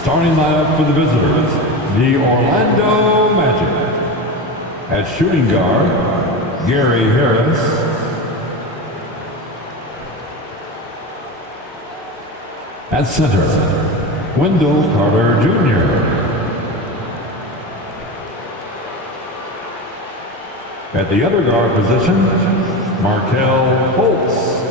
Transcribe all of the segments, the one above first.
starting lineup for the visitors, the Orlando Magic. At shooting guard, Gary Harris. At center, Wendell Carter Jr. At the other guard position, Markelle Fultz.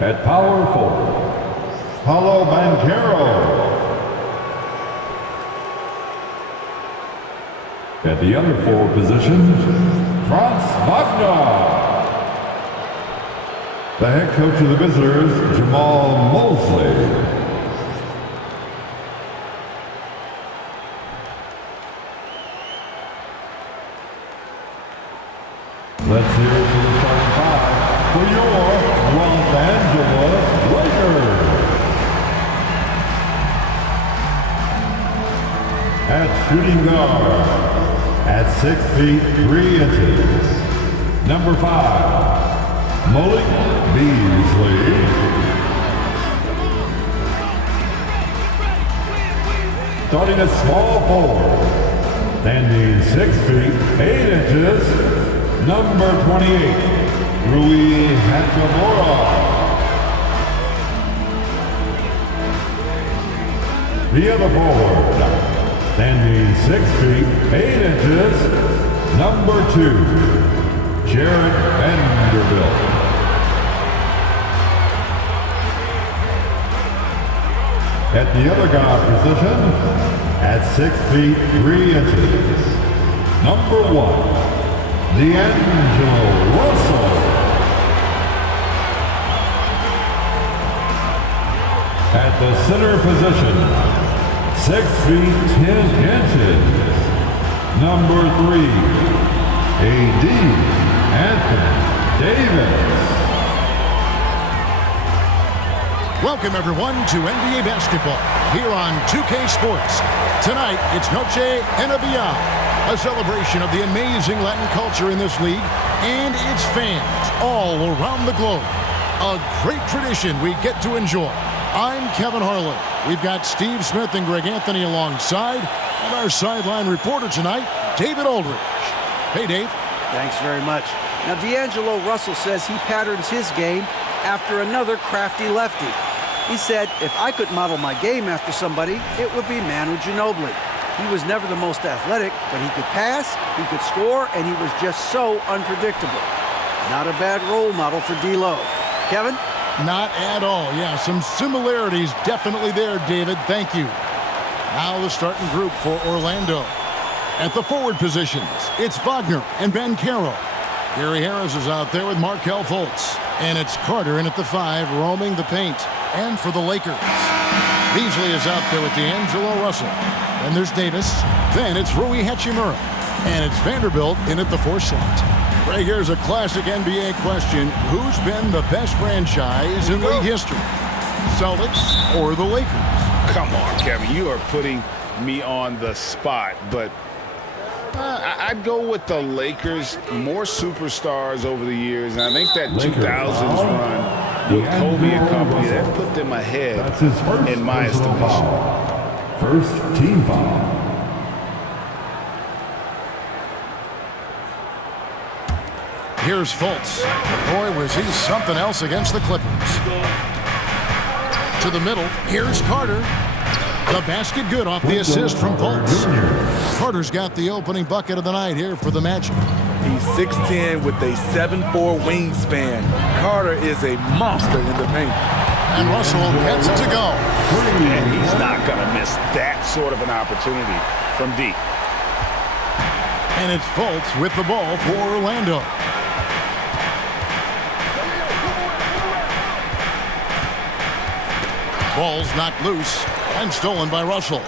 At power forward, Paulo Banchero. At the other forward position, Franz Wagner. The head coach of the visitors, Jamal Mosley. Let's hear it for the starting five for your Los Angeles Lakers. At shooting guard, at 6 feet 3 inches, number 5, Malik Beasley. Starting at small forward, standing 6 feet 8 inches, number 28, Rui Hachimura. The other forward, standing 6 feet 8 inches, number 2, Jared Vanderbilt. At the other guard position, at 6 feet 3 inches, number 1, D'Angelo Russell. At the center position, 6 feet 10 inches, number 3, A.D. Anthony Davis. Welcome everyone to NBA basketball here on 2K Sports. Tonight, it's Noche NBA, a celebration of the amazing Latin culture in this league and its fans all around the globe. A great tradition we get to enjoy. I'm Kevin Harlan. We've got Steve Smith and Greg Anthony alongside, and our sideline reporter tonight, David Aldridge. Hey, Dave. Thanks very much. Now, D'Angelo Russell says he patterns his game after another crafty lefty. He said, if I could model my game after somebody, it would be Manu Ginobili. He was never the most athletic, but he could pass, he could score, and he was just so unpredictable. Not a bad role model for D-Lo. Kevin? Not at all. Yeah, some similarities definitely there, David. Thank you. Now the starting group for Orlando. At the forward positions, it's Wagner and Banchero. Gary Harris is out there with Markelle Fultz. And it's Carter in at the 5, roaming the paint. And for the Lakers, Beasley is out there with D'Angelo Russell. Then there's Davis. Then it's Rui Hachimura. And it's Vanderbilt in at the 4 slot. Right here's a classic NBA question. Who's been the best franchise in league history? Celtics or the Lakers? Come on, Kevin. You are putting me on the spot. But I'd go with the Lakers. More superstars over the years. And I think that 2000s run with Kobe and company, that put them ahead in my estimation. First team foul. Here's Fultz. Boy, was he something else against the Clippers. To the middle, here's Carter. The basket good off the assist from Fultz. Carter's got the opening bucket of the night here for the Magic. He's 6'10" with a 7'4" wingspan. Carter is a monster in the paint. And Russell gets it to go. And he's not going to miss that sort of an opportunity from deep. And it's Fultz with the ball for Orlando. Ball's knocked loose and stolen by Russell.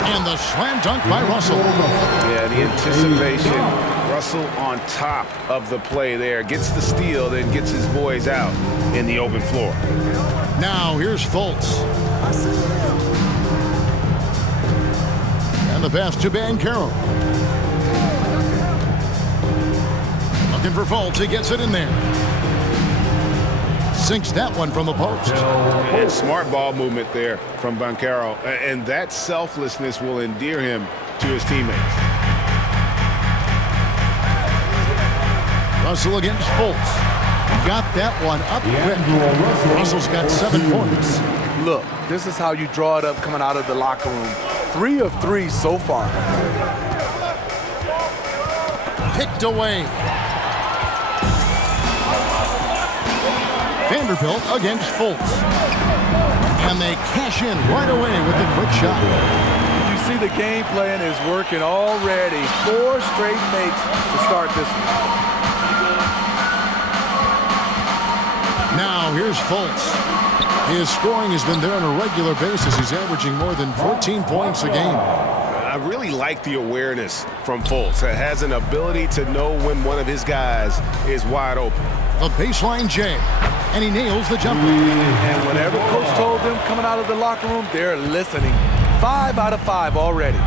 And the slam dunk by Russell. Yeah, the anticipation. Russell on top of the play there. Gets the steal, then gets his boys out in the open floor. Now here's Fultz. And the pass to Banchero. Looking for Fultz. He gets it in there. Sinks that one from the post. And smart ball movement there from Markelle. And that selflessness will endear him to his teammates. Russell against Fultz. Got that one up quick. Russell's got 7 points. Look, this is how you draw it up coming out of the locker room. 3 of 3 so far. Picked away. Vanderbilt against Fultz. And they cash in right away with the quick shot. You see the game plan is working already. 4 straight makes to start this one. Now here's Fultz. His scoring has been there on a regular basis. He's averaging more than 14 points a game. I really like the awareness from Fultz. It has an ability to know when one of his guys is wide open. The baseline J, and he nails the jumper. And whatever coach told them coming out of the locker room, they're listening. 5 out of 5 already.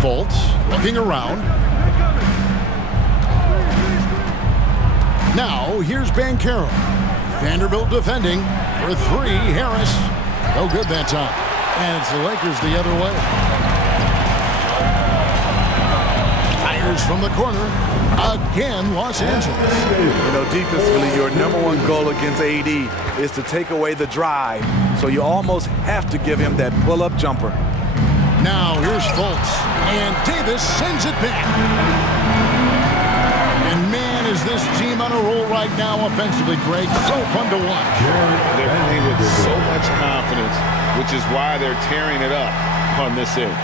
Fultz looking around. Now here's Markelle. Vanderbilt defending for 3. Harris. No good that time. And it's the Lakers the other way. Fires from the corner. Again, Los Angeles. You know, defensively, your #1 goal against AD is to take away the drive. So you almost have to give him that pull-up jumper. Now here's Fultz. And Davis sends it back. And man, is this team on a roll right now offensively, Greg. So fun to watch. They're playing with so much confidence, which is why they're tearing it up on this end.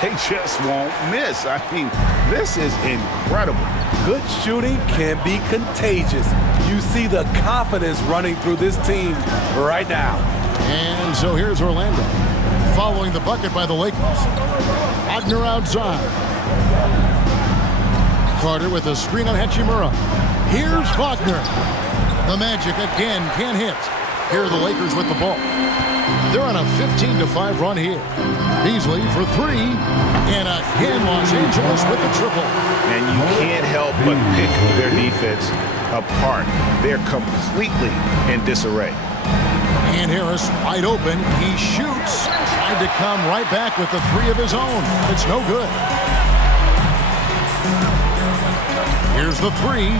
They just won't miss. I mean, this is incredible. Good shooting can be contagious. You see the confidence running through this team right now. And so here's Orlando, following the bucket by the Lakers. Wagner outside. Carter with a screen on Hachimura. Here's Wagner. The Magic again can't hit. Here are the Lakers with the ball. They're on a 15-5 run here. Beasley for 3. And again, Los Angeles with the triple. And you can't help but pick their defense apart. They're completely in disarray. And Harris wide open. He shoots. Tried to come right back with the 3 of his own. It's no good. Here's the 3.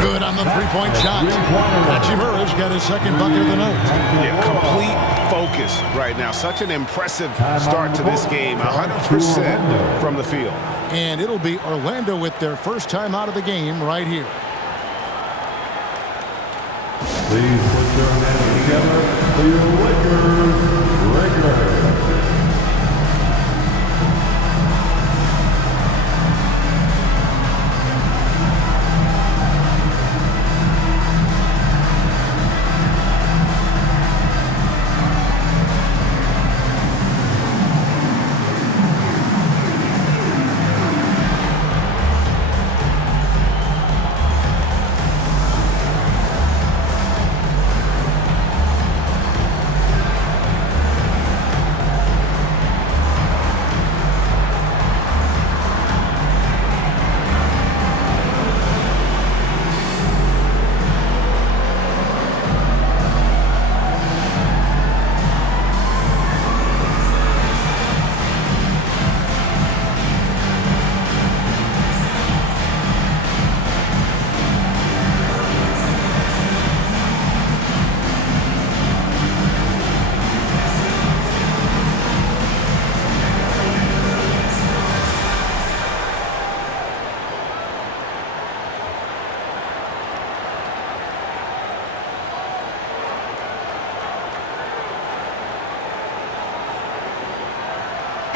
Good on the 3-point shot. Hachimura's got his 2nd bucket of the night. Yeah, complete focus right now. Such an impressive start to this game. 100% from the field. And it'll be Orlando with their first time out of the game right here. Please put your hands together for your Lakers regular.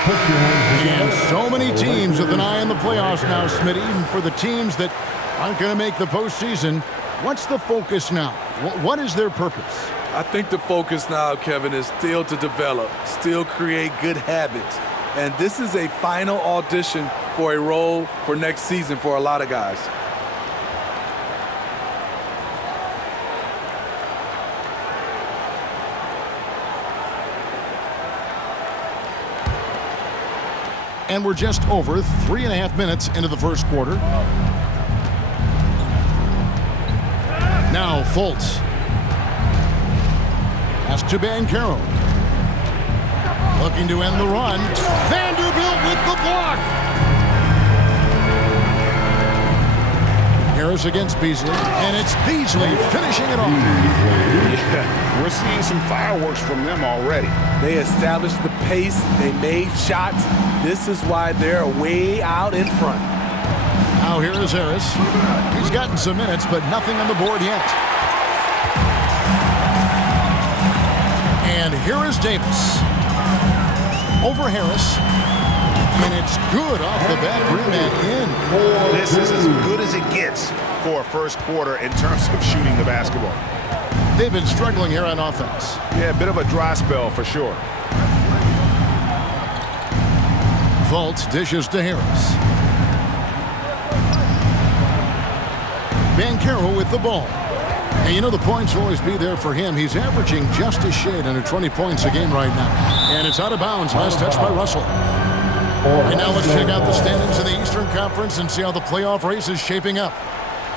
And so many teams with an eye on the playoffs now, Smitty, even for the teams that aren't going to make the postseason. What's the focus now? What is their purpose? I think the focus now, Kevin, is still to develop, still create good habits. And this is a final audition for a role for next season for a lot of guys. And we're just over 3.5 minutes into the first quarter. Now Fultz. Pass to Markelle. Looking to end the run. Vanderbilt with the block. Harris against Beasley, and it's Beasley finishing it off. Yeah, we're seeing some fireworks from them already. They established the pace. They made shots. This is why they're way out in front. Now here is Harris. He's gotten some minutes, but nothing on the board yet. And here is Davis. Over Harris. And it's good off the bat, rim and in. This is as good as it gets for a first quarter in terms of shooting the basketball. They've been struggling here on offense. Yeah, a bit of a dry spell for sure. Fultz dishes to Harris. Markelle with the ball. And you know the points will always be there for him. He's averaging just a shade under 20 points a game right now. And it's out of bounds. Last touch by Russell. Right now, let's check out the standings in the Eastern Conference and see how the playoff race is shaping up.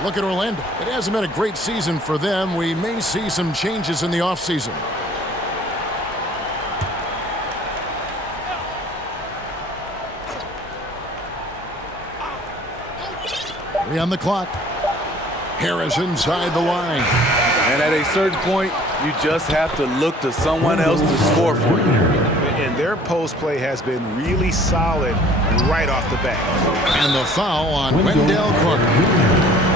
Look at Orlando. It hasn't been a great season for them. We may see some changes in the offseason. Three on the clock. Harris inside the line. And at a certain point, you just have to look to someone else to score for you. And their post play has been really solid right off the bat. And the foul on Wendell Carter.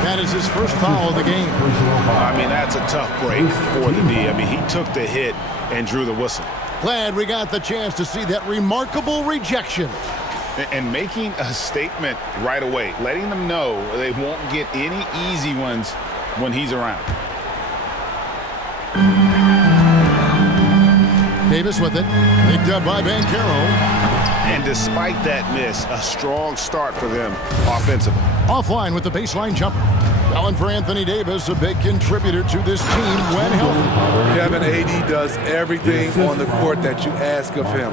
That is his first foul of the game. I mean, that's a tough break for the D. I mean, he took the hit and drew the whistle. Glad we got the chance to see that remarkable rejection. And making a statement right away, letting them know they won't get any easy ones when he's around. Davis with it. Picked up by Markelle. And despite that miss, a strong start for them offensively. Offline with the baseline jumper. Well, for Anthony Davis, a big contributor to this team when healthy. Kevin, AD does everything on the court that you ask of him.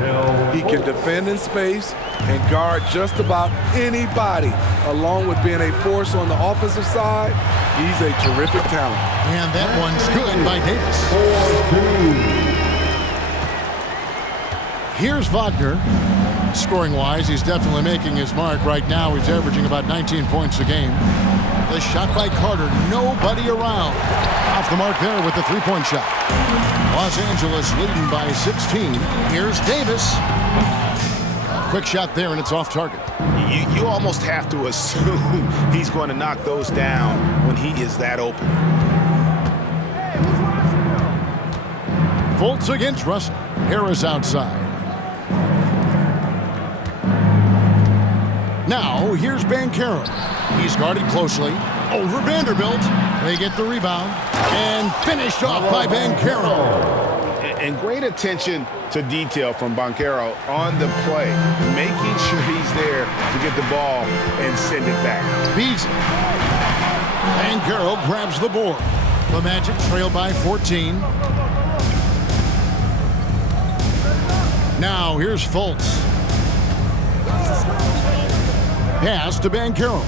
He can defend in space and guard just about anybody. Along with being a force on the offensive side, he's a terrific talent. And that one's good by Davis. Here's Wagner. Scoring-wise, he's definitely making his mark. Right now, he's averaging about 19 points a game. The shot by Carter, nobody around. Off the mark there with the three-point shot. Los Angeles leading by 16. Here's Davis. A quick shot there, and it's off target. You almost have to assume he's going to knock those down when he is that open. Fultz against Russell. Harris outside. Now, here's Markelle. He's guarded closely. Over Vanderbilt. They get the rebound. And finished off by Markelle. And great attention to detail from Markelle on the play, making sure he's there to get the ball and send it back. Beasley. Markelle grabs the board. The Magic trail by 14. Now, here's Fultz. Pass to Markelle.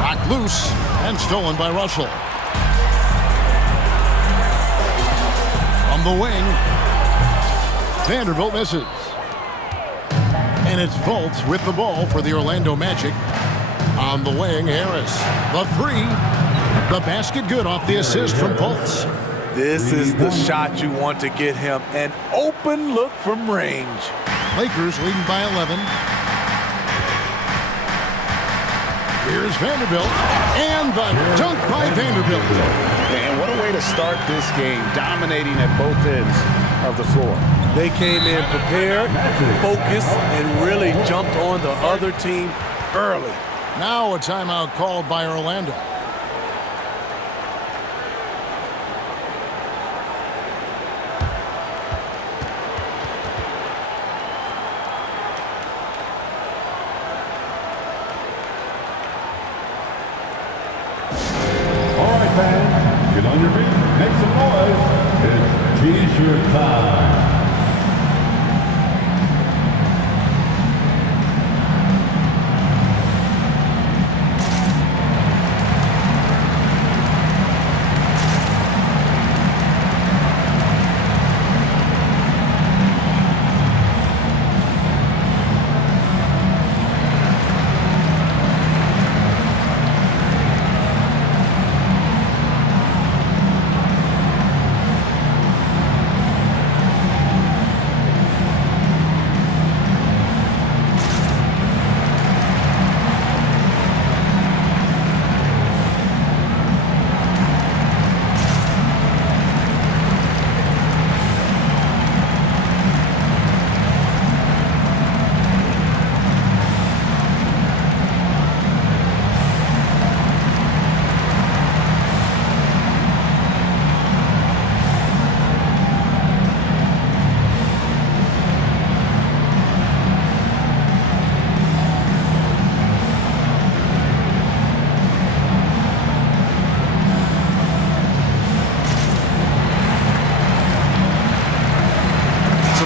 Knocked loose and stolen by Russell. From the wing, Vanderbilt misses. And it's Fultz with the ball for the Orlando Magic. On the wing, Harris. The three. The basket good off the assist from Fultz. This is the shot you want to get him. An open look from range. Lakers leading by 11. Here's Vanderbilt. And the dunk by Vanderbilt. And what a way to start this game, dominating at both ends of the floor. They came in prepared, focused, and really jumped on the other team early. Now a timeout called by Orlando. Fans, get on your feet, make some noise. It's T-shirt time.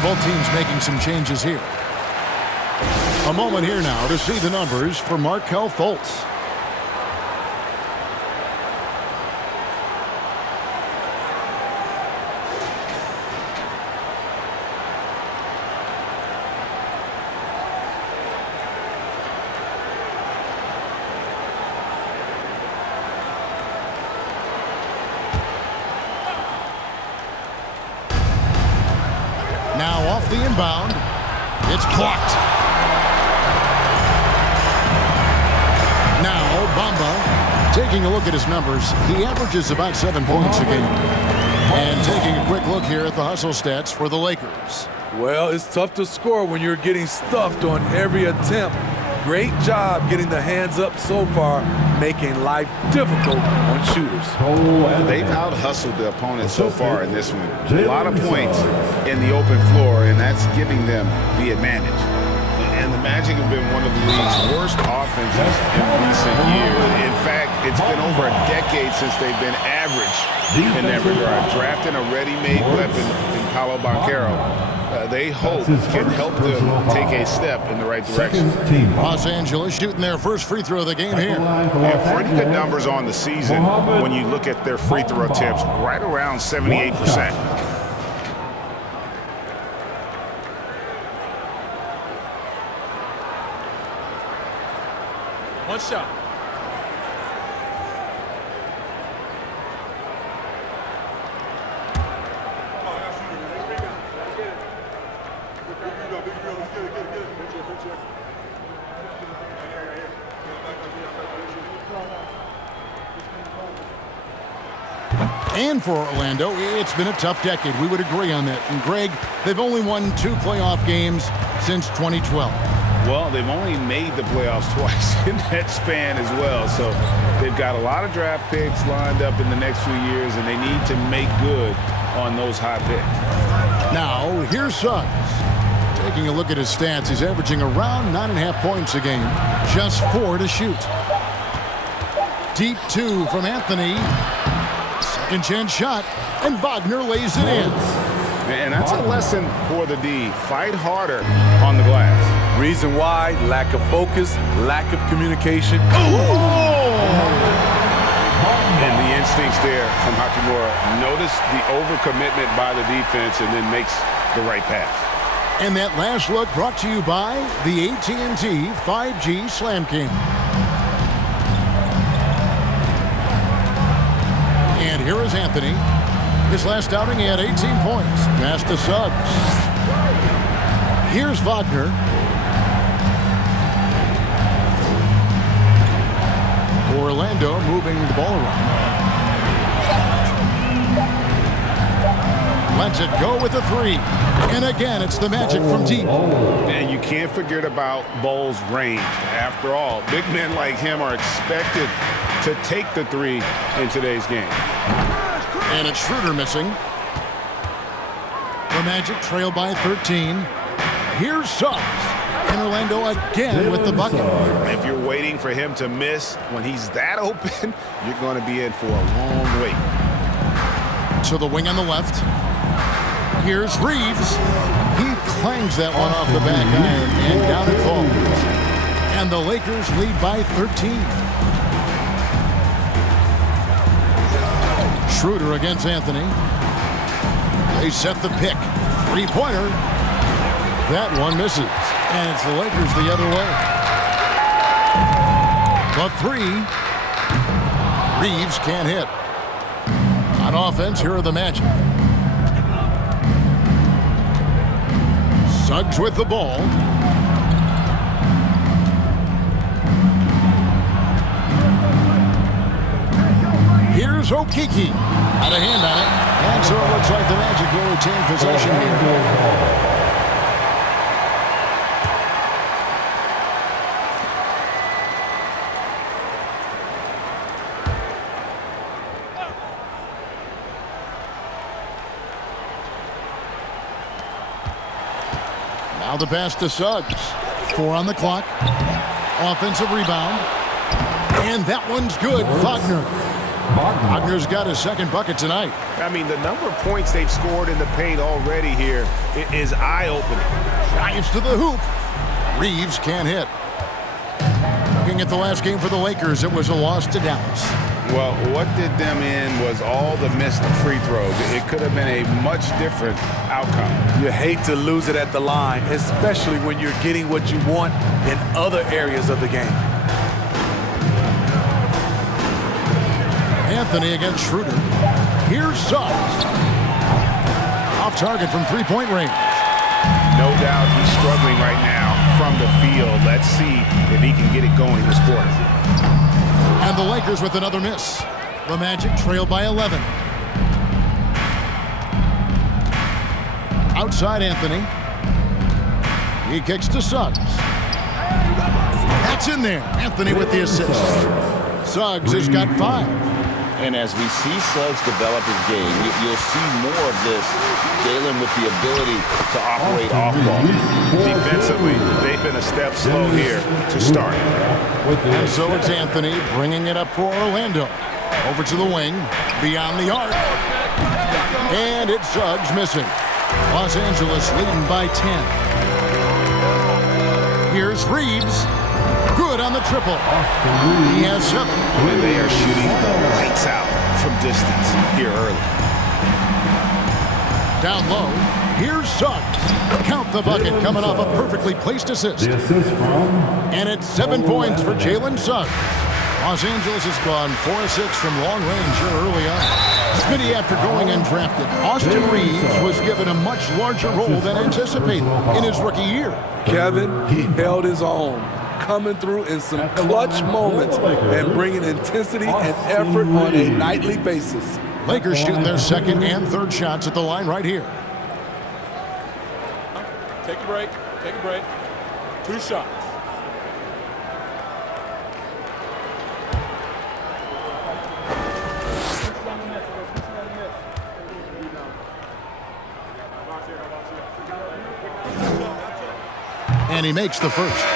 Both teams making some changes here. A moment here now to see the numbers for Markelle Fultz. Now off the inbound. It's blocked. Now Bamba, taking a look at his numbers, he averages about 7 points a game. And taking a quick look here at the hustle stats for the Lakers. Well, it's tough to score when you're getting stuffed on every attempt. Great job getting the hands up so far, making life difficult on shooters. They've out-hustled the opponent so far in this one. A lot of points in the open floor, and that's giving them the advantage. And the Magic have been one of the league's worst offenses in recent years. In fact, it's been over a decade since they've been average in that regard. Drafting a ready-made weapon in Markelle, they hope can help them take a step in the right direction. Los Angeles shooting their first free throw of the game here. Yeah, pretty good numbers on the season when you look at their free throw attempts, right around 78%. One shot. And for Orlando, it's been a tough decade. We would agree on that. And Greg, they've only won 2 playoff games since 2012. Well, they've only made the playoffs twice in that span as well. So they've got a lot of draft picks lined up in the next few years, and they need to make good on those high picks. Now, here's Suggs. Taking a look at his stats, he's averaging around 9.5 points a game. Just 4 to shoot. Deep 2 from Anthony. Second chance shot, and Wagner lays it in. And that's a lesson for the D. Fight harder on the glass. Reason why, lack of focus, lack of communication. And the instincts there from Hachimura. Notice the overcommitment by the defense and then makes the right pass. And that last look brought to you by the AT&T 5G Slam King. And here is Anthony. His last outing, he had 18 points. Pass to Suggs. Here's Wagner. Orlando moving the ball around. Lets it go with a 3. And again, it's the Magic from deep. And you can't forget about Ball's range. After all, big men like him are expected to take the 3 in today's game. And it's Schroeder missing. The Magic trail by 13. Here's Suggs. And Orlando again with the bucket. If you're waiting for him to miss when he's that open, you're going to be in for a long wait. To the wing on the left. Here's Reeves. He clangs that one off the back iron, and down it falls. And the Lakers lead by 13. Schroeder against Anthony. They set the pick. 3-pointer. That one misses. And it's the Lakers the other way. The 3. Reeves can't hit. On offense, here are the Magic. Suggs with the ball. Here's Okeke. Had a hand on it. And so it looks like the Magic will retain possession here. Now the pass to Suggs. 4 on the clock. Offensive rebound. And that one's good. Wagner. Wagner's got his second bucket tonight. I mean, the number of points they've scored in the paint already here is eye-opening. Drives to the hoop. Reeves can't hit. Looking at the last game for the Lakers, it was a loss to Dallas. Well, what did them in was all the missed free throws. It could have been a much different outcome. You hate to lose it at the line, especially when you're getting what you want in other areas of the game. Anthony against Schroeder. Here's Suggs. Off target from three-point range. No doubt he's struggling right now from the field. Let's see if he can get it going this quarter. And the Lakers with another miss. The Magic trail by 11. Outside Anthony. He kicks to Suggs. That's in there. Anthony with the assist. Suggs has got 5. And as we see Suggs develop his game, you'll see more of this. Jalen with the ability to operate off ball. Defensively, they've been a step slow here to start. And so it's Anthony bringing it up for Orlando. Over to the wing, beyond the arc. And it's Suggs missing. Los Angeles leading by 10. Here's Reeves. Good on the triple. He has 7. And they are shooting the lights out from distance here early. Down low, here's Suggs. Count the bucket coming off a perfectly placed assist. The assist from... And it's 7 points for Jalen Suggs. Los Angeles has gone 4 of 6 from long range here early on. Smitty, after going undrafted, Austin Reeves was given a much larger role than anticipated in his rookie year. Kevin, he held his own, coming through in some clutch moments and bringing intensity and effort on a nightly basis. Lakers shooting their second and third shots at the line right here. Take a break. Take a break. 2 shots. And he makes the first.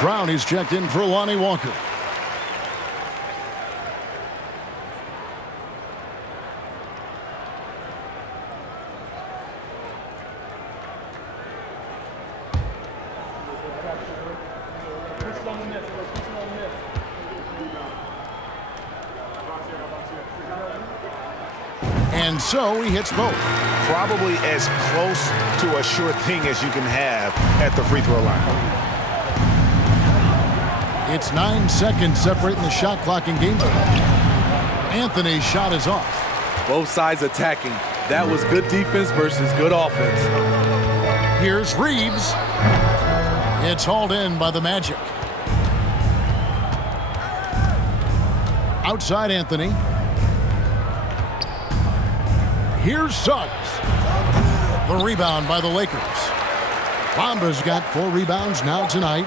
Brown is checked in for Lonnie Walker. And so he hits both. Probably as close to a sure thing as you can have at the free throw line. It's 9 seconds separating the shot clock and game time. Anthony's shot is off. Both sides attacking. That was good defense versus good offense. Here's Reeves. It's hauled in by the Magic. Outside Anthony. Here's Suggs. The rebound by the Lakers. Bamba's got 4 rebounds now tonight.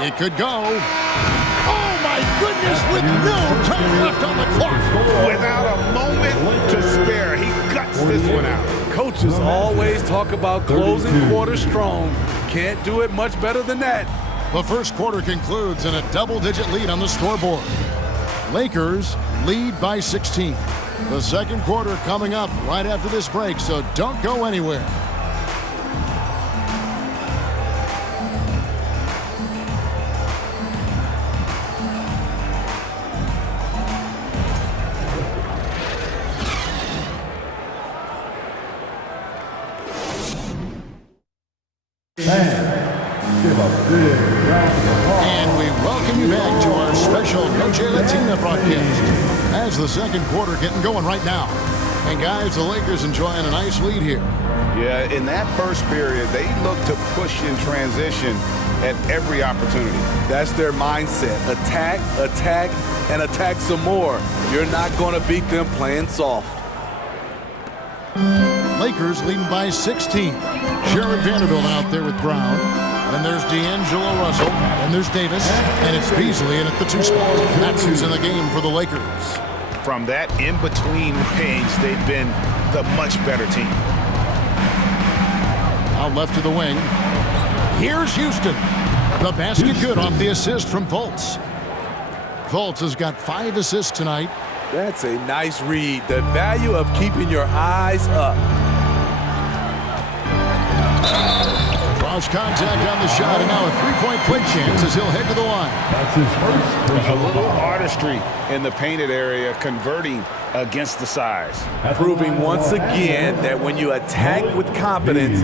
It could go. Oh, my goodness, with no time left on the clock. Without a moment to spare, he guts this one out. Coaches always talk about closing quarter strong. Can't do it much better than that. The first quarter concludes in a double-digit lead on the scoreboard. Lakers lead by 16. The second quarter coming up right after this break, so don't go anywhere. And we welcome you back to our special Noche Latina broadcast. As the second quarter getting going right now. And guys, the Lakers enjoying a nice lead here. Yeah, in that first period, they looked to push in transition at every opportunity. That's their mindset. Attack, attack, and attack some more. You're not going to beat them playing soft. Lakers leading by 16. Sherrod Vanderbilt out there with Brown. Then there's D'Angelo Russell. Then there's Davis. And it's Beasley in at the 2 spot. That's who's in the game for the Lakers. From that in-between range, they've been the much better team. Out left to the wing. Here's Houston. The basket good off the assist from Fultz. Fultz has got 5 assists tonight. That's a nice read. The value of keeping your eyes up. Cross contact on the shot, and now a three-point play chance as he'll head to the line. That's his first A personal little foul. artistry in the painted area, converting against the size. Proving once again that when you attack with confidence,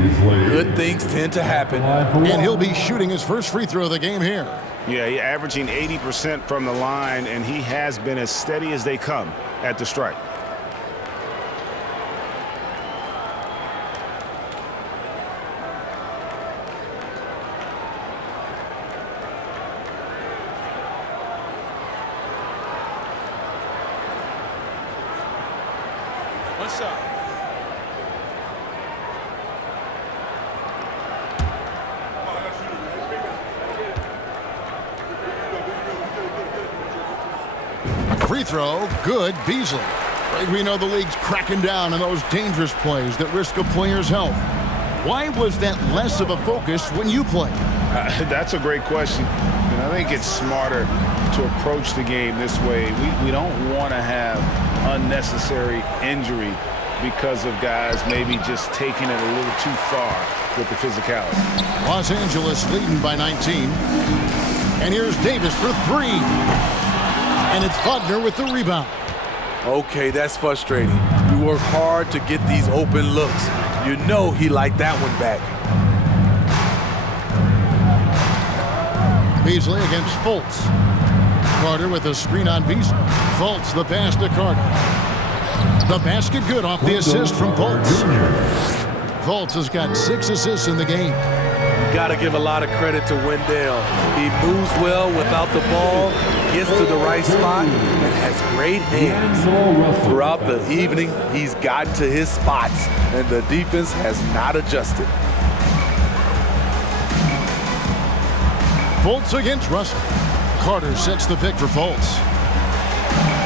good things tend to happen. And he'll be shooting his first free throw of the game here. Yeah, he's averaging 80% from the line, and he has been as steady as they come at the stripe. One shot. Free throw, good, Beasley. We know the league's cracking down on those dangerous plays that risk a player's health. Why was that less of a focus when you play? That's a great question. And I think it's smarter to approach the game this way. We don't want to have unnecessary injury because of guys maybe just taking it a little too far with the physicality. Los Angeles leading by 19. And here's Davis for 3. And it's Wagner with the rebound. Okay, that's frustrating. You work hard to get these open looks. You know he liked that one back. Beasley against Fultz. Carter with a screen on Beasley. Fultz the pass to Carter. The basket good off the assist from Fultz. Fultz has got 6 assists in the game. Got to give a lot of credit to Wendell. He moves well without the ball, gets to the right spot, and has great hands. Throughout the evening, he's gotten to his spots, and the defense has not adjusted. Fultz against Russell. Carter sets the pick for Fultz.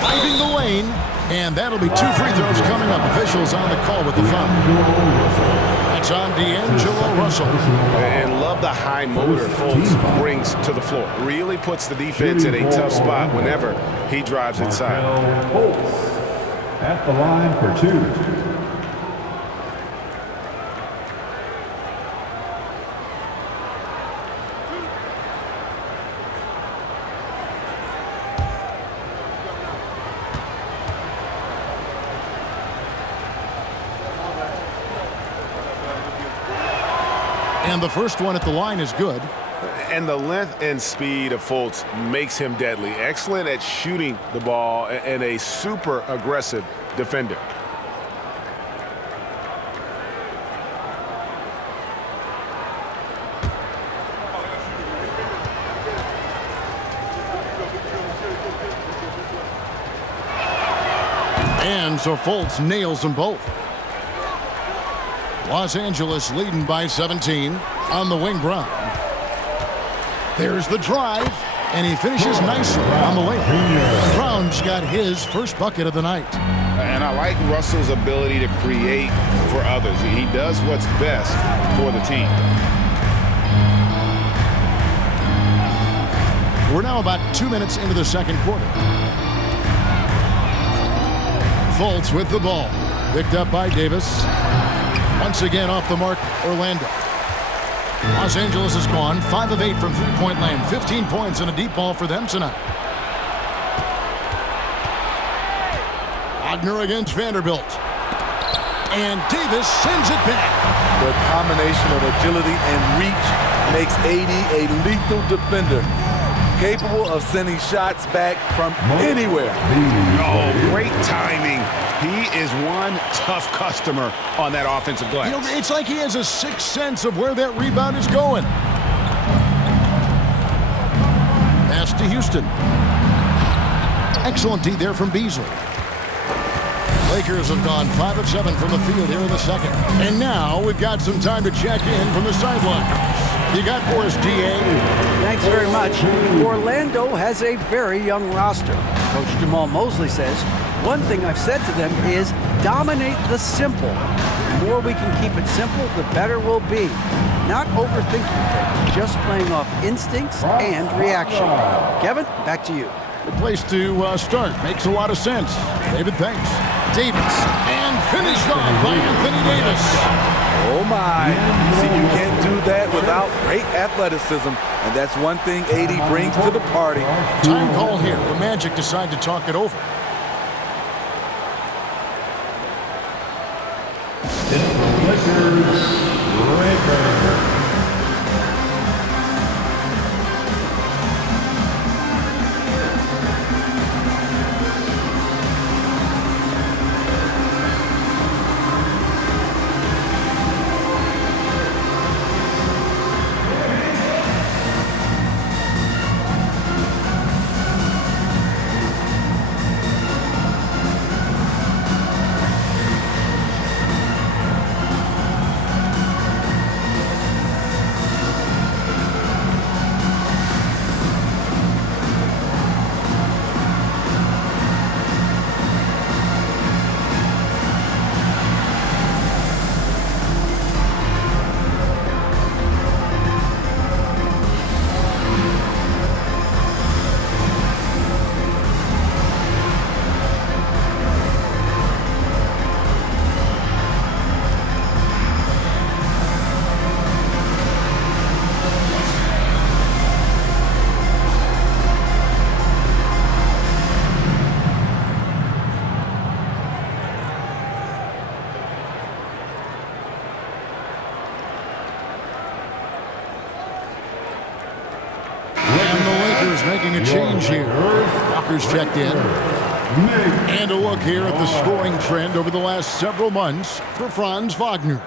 Driving the lane, and that'll be 2 free throws coming up. Officials on the call with the foul. That's on D'Angelo Russell. And love the high motor Fultz brings to the floor. Really puts the defense in a tough spot whenever he drives inside. Fultz at the line for 2. And the first one at the line is good. And the length and speed of Fultz makes him deadly. Excellent at shooting the ball and a super aggressive defender. And so Fultz nails them both. Los Angeles leading by 17 on the wing. Brown. There's the drive, and he finishes nicely on the layup. Brown's got his first bucket of the night. And I like Russell's ability to create for others. He does what's best for the team. We're now about 2 minutes into the second quarter. Fultz with the ball. Picked up by Davis. Once again off the mark, Orlando. Los Angeles has gone 5 of 8 from three-point land. 15 points and a deep ball for them tonight. Wagner against Vanderbilt. And Davis sends it back. The combination of agility and reach makes AD a lethal defender, capable of sending shots back from anywhere. Oh, great timing. He is one tough customer on that offensive glass. You know, it's like he has a sixth sense of where that rebound is going. Pass to Houston. Excellent D there from Beasley. Lakers have gone 5 of 7 from the field here in the second. And now we've got some time to check in from the sideline. You got for us, D.A.? Thanks very much. Orlando has a very young roster. Coach Jamal Mosley says, one thing I've said to them is dominate the simple. The more we can keep it simple, the better we'll be. Not overthinking things, just playing off instincts and reaction. Kevin, back to you. Good place to start. Makes a lot of sense. David, thanks. Davis, and finished off by Anthony Davis. Oh, my. See, you can't do that without great athleticism, and that's one thing AD brings to the party. Time call here. The Magic decide to talk it over. It's the Lakers' record. Making a change here. Walker's checked in. And a look here at the scoring trend over the last several months for Franz Wagner.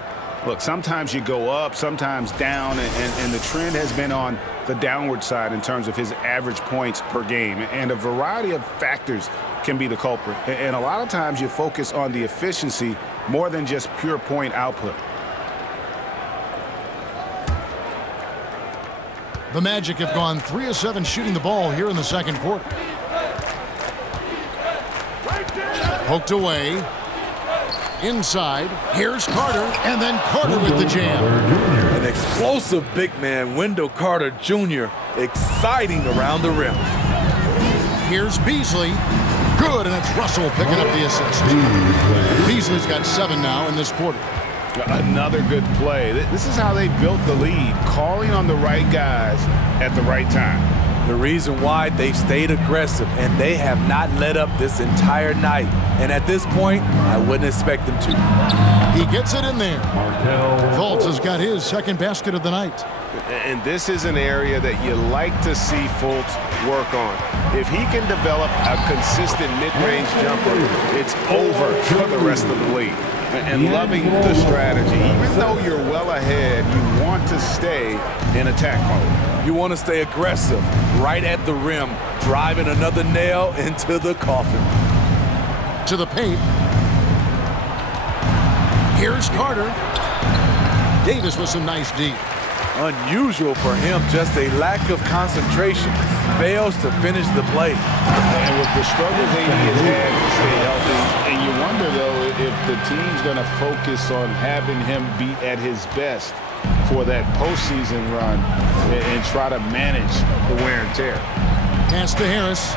Look, sometimes you go up, sometimes down, and the trend has been on the downward side in terms of his average points per game. And a variety of factors can be the culprit. And a lot of times you focus on the efficiency more than just pure point output. The Magic have gone 3 of 7 shooting the ball here in the second quarter. Poked away. Inside. Here's Carter. And then Carter with the jam. An explosive big man, Wendell Carter Jr., exciting around the rim. Here's Beasley. Good, and it's Russell picking up the assist. Beasley's got 7 now in this quarter. Another good play. This is how they built the lead, calling on the right guys at the right time. The reason why they've stayed aggressive, and they have not let up this entire night. And at this point, I wouldn't expect them to. He gets it in there. Markelle. Fultz has got his second basket of the night. And this is an area that you like to see Fultz work on. If he can develop a consistent mid-range jumper, it's over for the rest of the league. And loving the strategy. Even though you're well ahead, you want to stay in attack mode. You want to stay aggressive, right at the rim, driving another nail into the coffin. To the paint. Here's Carter. Davis with some nice D. Unusual for him, just a lack of concentration. Fails to finish the play. And with the struggles AD has had to stay healthy, and you wonder, though, if the team's going to focus on having him be at his best for that postseason run and try to manage the wear and tear. Pass to Harris.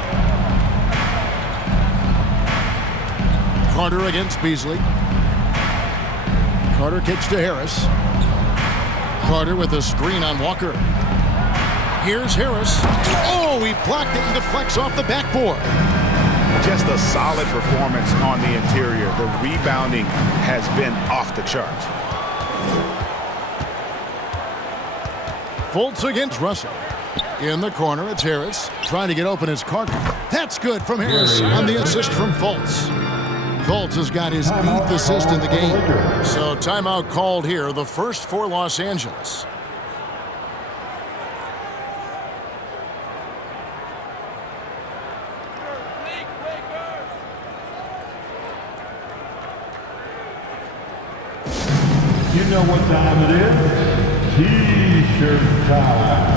Carter against Beasley. Carter kicks to Harris. Carter with a screen on Walker. Here's Harris. Oh, he blocked it and deflects off the backboard. Just a solid performance on the interior. The rebounding has been off the charts. Fultz against Russell. In the corner, it's Harris. Trying to get open is Carter. That's good from Harris on the assist from Fultz. Fultz has got his 8th assist in the game. So timeout called here, the first for Los Angeles. You know what time it is? T-shirt time.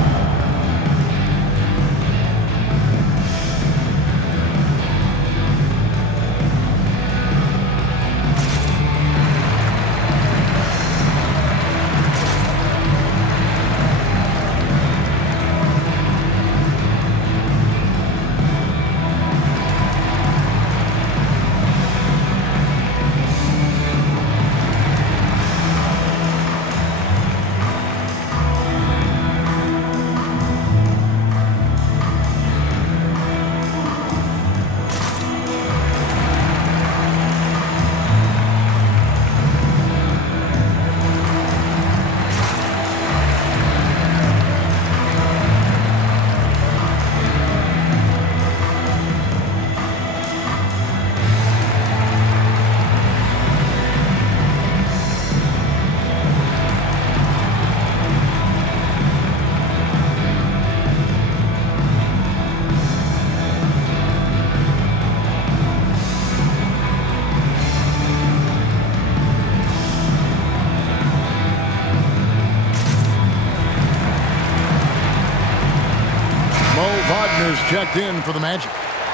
checked in for the Magic.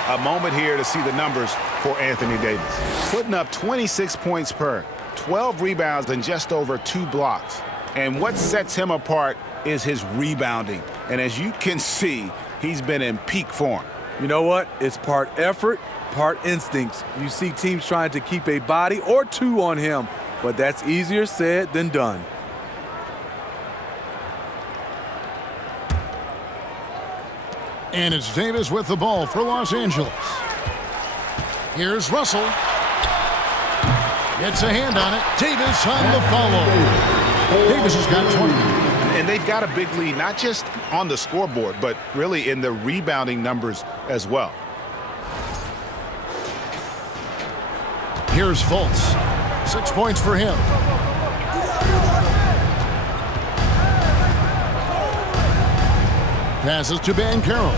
A moment here to see the numbers for Anthony Davis. Putting up 26 points per, 12 rebounds, and just over 2 blocks. And what sets him apart is his rebounding. And as you can see, he's been in peak form. You know what? It's part effort, part instincts. You see teams trying to keep a body or two on him, but that's easier said than done. And it's Davis with the ball for Los Angeles. Here's Russell. Gets a hand on it. Davis on the follow. Davis has got 20. And they've got a big lead, not just on the scoreboard, but really in the rebounding numbers as well. Here's Fultz. 6 points for him. Passes to Markelle.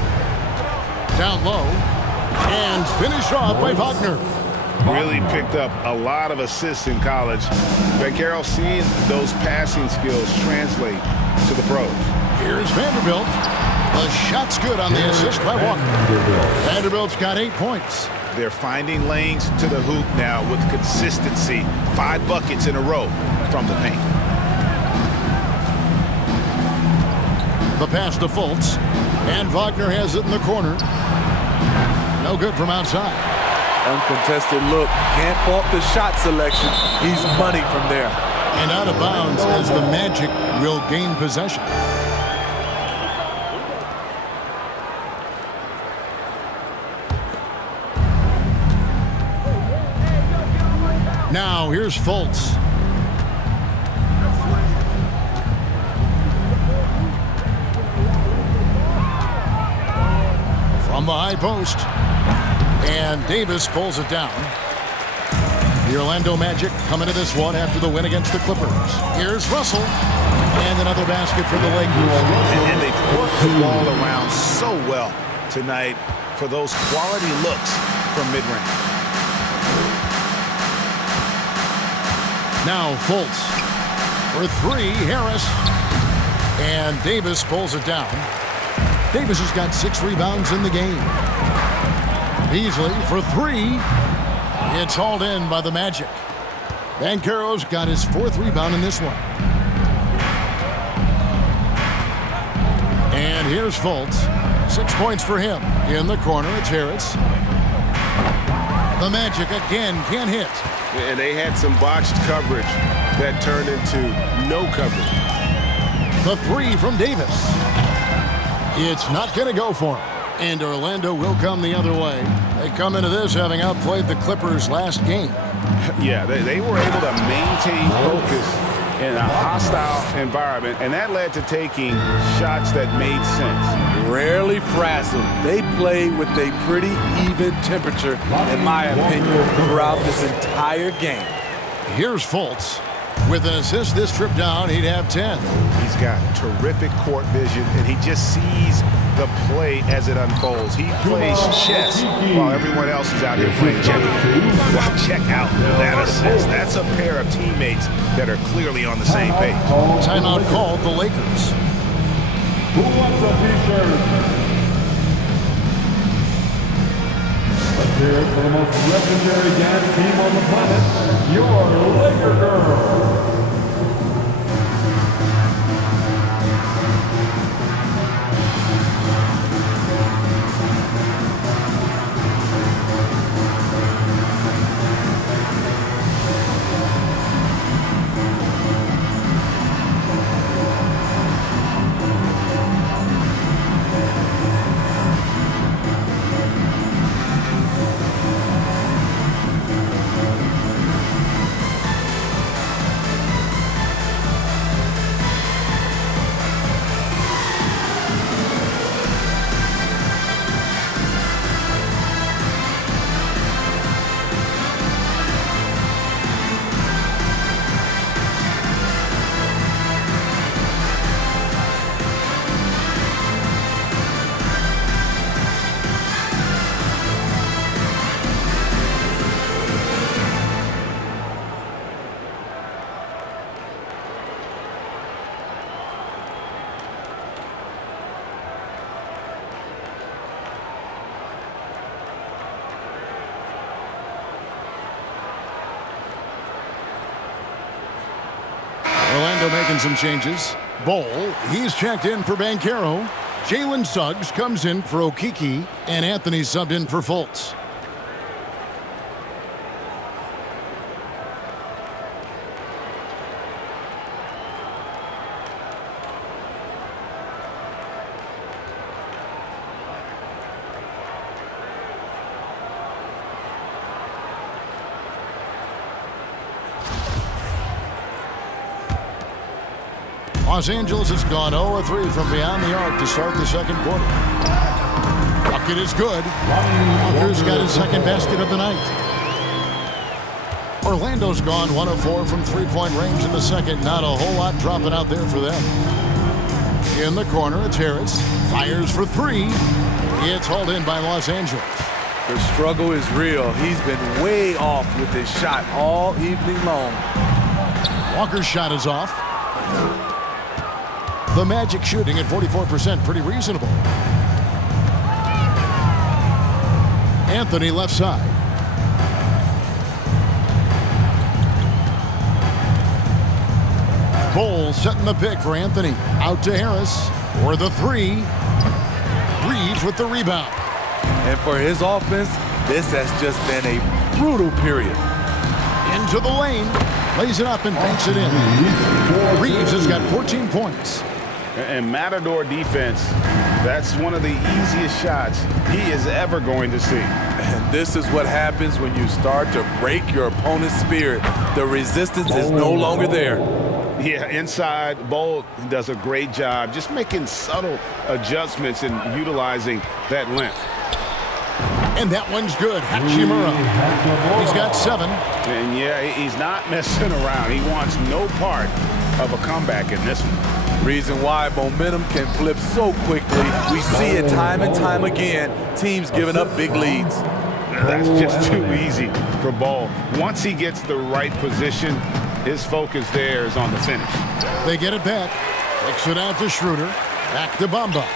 Down low. And finished off by Wagner. Really picked up a lot of assists in college. Markelle seeing those passing skills translate to the pros. Here's Vanderbilt. The shot's good on the assist by Walker. Vanderbilt's got 8 points. They're finding lanes to the hoop now with consistency. 5 buckets in a row from the paint. The pass to Fultz. And Wagner has it in the corner. No good from outside. Uncontested look. Can't fault the shot selection. He's money from there. And out of bounds as the Magic will gain possession. Now here's Fultz. From the high post. And Davis pulls it down. The Orlando Magic coming to this one after the win against the Clippers. Here's Russell. And another basket for the Lakers. And they've worked the ball around so well tonight for those quality looks from mid-range. Now Fultz for 3, Harris. And Davis pulls it down. Davis has got 6 rebounds in the game. Beasley for 3. It's hauled in by the Magic. Banchero's got his 4th rebound in this one. And here's Fultz. 6 points for him. In the corner, it's Harris. The Magic again can't hit. And they had some botched coverage that turned into no coverage. The 3 from Davis. It's not going to go for him. And Orlando will come the other way. They come into this having outplayed the Clippers last game. Yeah, they were able to maintain focus in a hostile environment, and that led to taking shots that made sense. Rarely frazzled. They play with a pretty even temperature, in my opinion, throughout this entire game. Here's Fultz. With an assist this trip down, he'd have 10. He's got terrific court vision, and he just sees the play as it unfolds. He plays chess while everyone else is out here playing checkers. Wow, check out that assist. That's a pair of teammates that are clearly on the same page. Timeout called the Lakers. Who wants a t-shirt? Let's hear it for the most legendary dance team on the planet, your Laker Girls. Orlando making some changes. Bowl, he's checked in for Banchero. Jalen Suggs comes in for Okeke, and Anthony subbed in for Fultz. Los Angeles has gone 0-3 from beyond the arc to start the second quarter. Bucket is good. Walker's got his second basket of the night. Orlando's gone 1 of 4 from three-point range in the second. Not a whole lot dropping out there for them. In the corner, it's Harris. Fires for three. It's hauled in by Los Angeles. The struggle is real. He's been way off with his shot all evening long. Walker's shot is off. The Magic shooting at 44%, pretty reasonable. Anthony left side. Bowl setting the pick for Anthony. Out to Harris for the three. Reeves with the rebound. And for his offense, this has just been a brutal period. Into the lane. Lays it up and banks it in. Reeves has got 14 points. And Matador defense, that's one of the easiest shots he is ever going to see. And this is what happens when you start to break your opponent's spirit. The resistance is no longer there. Yeah, inside, Bowl does a great job just making subtle adjustments and utilizing that length. And that one's good. Hachimura. He's got 7. And yeah, he's not messing around. He wants no part of a comeback in this one. Reason why momentum can flip so quickly. We see it time and time again. Teams giving up big leads. That's just too easy for Bowl. Once he gets the right position, his focus there is on the finish. They get it back. Kicks it out to Schroeder. Back to Bamba.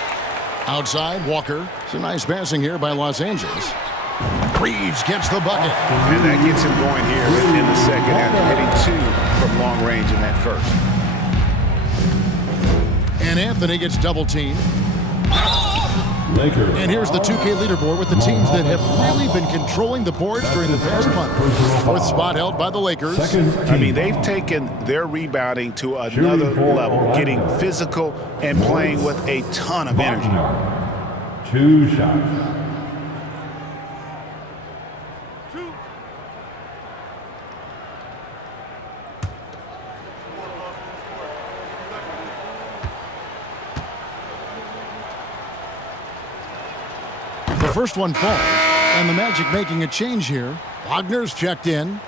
Outside, Walker. It's a nice passing here by Los Angeles. Reeves gets the bucket. And that gets him going here in the second after hitting 2 from long range in that first. And Anthony gets double teamed. Lakers. And here's the 2K leaderboard with the teams that have really been controlling the boards during the past month. Fourth spot held by the Lakers. I mean, they've taken their rebounding to another level, getting physical and playing with a ton of energy. 2 shots. The first one falls, and the Magic making a change here. Wagner's checked in.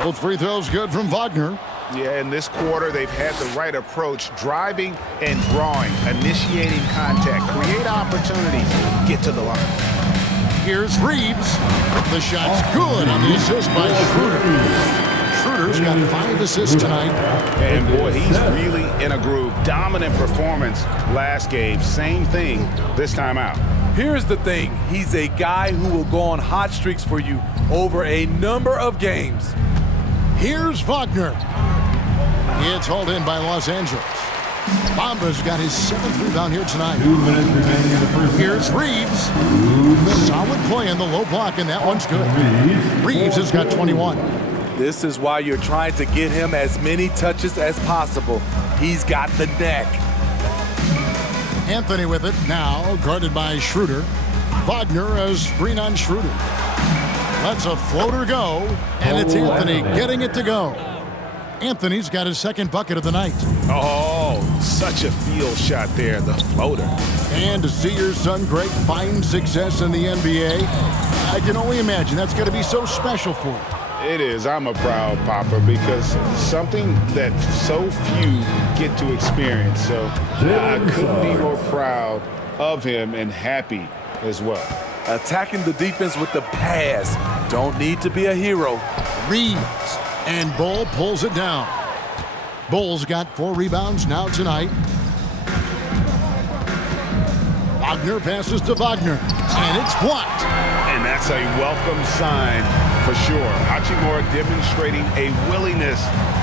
Both free throws good from Wagner. Yeah, in this quarter, they've had the right approach, driving and drawing, initiating contact, create opportunities, get to the line. Here's Reeves. The shot's good on the assist by Schroeder. Schroeder's got 5 assists tonight. And boy, he's really in a groove. Dominant performance last game. Same thing this time out. Here's the thing. He's a guy who will go on hot streaks for you over a number of games. Here's Wagner. It's hauled in by Los Angeles. Bamba's got his 7th rebound here tonight. 2 minutes remaining in the first. Here's Reeves. Solid play in the low block, and that one's good. Reeves has got 21. This is why you're trying to get him as many touches as possible. He's got the neck. Anthony with it now, guarded by Schroeder. Wagner as screen on Schroeder. Lets a floater go, and it's Anthony getting it to go. Anthony's got his 2nd bucket of the night. Oh, such a field shot there, the floater. And to see your son Greg find success in the NBA, I can only imagine that's going to be so special for him. It is. I'm a proud papa because something that so few get to experience. So I couldn't be more proud of him and happy as well. Attacking the defense with the pass. Don't need to be a hero. Reeves. And Bull pulls it down. Bull's got 4 rebounds now tonight. Wagner passes to Wagner, and it's blocked. And that's a welcome sign for sure. Hachimura demonstrating a willingness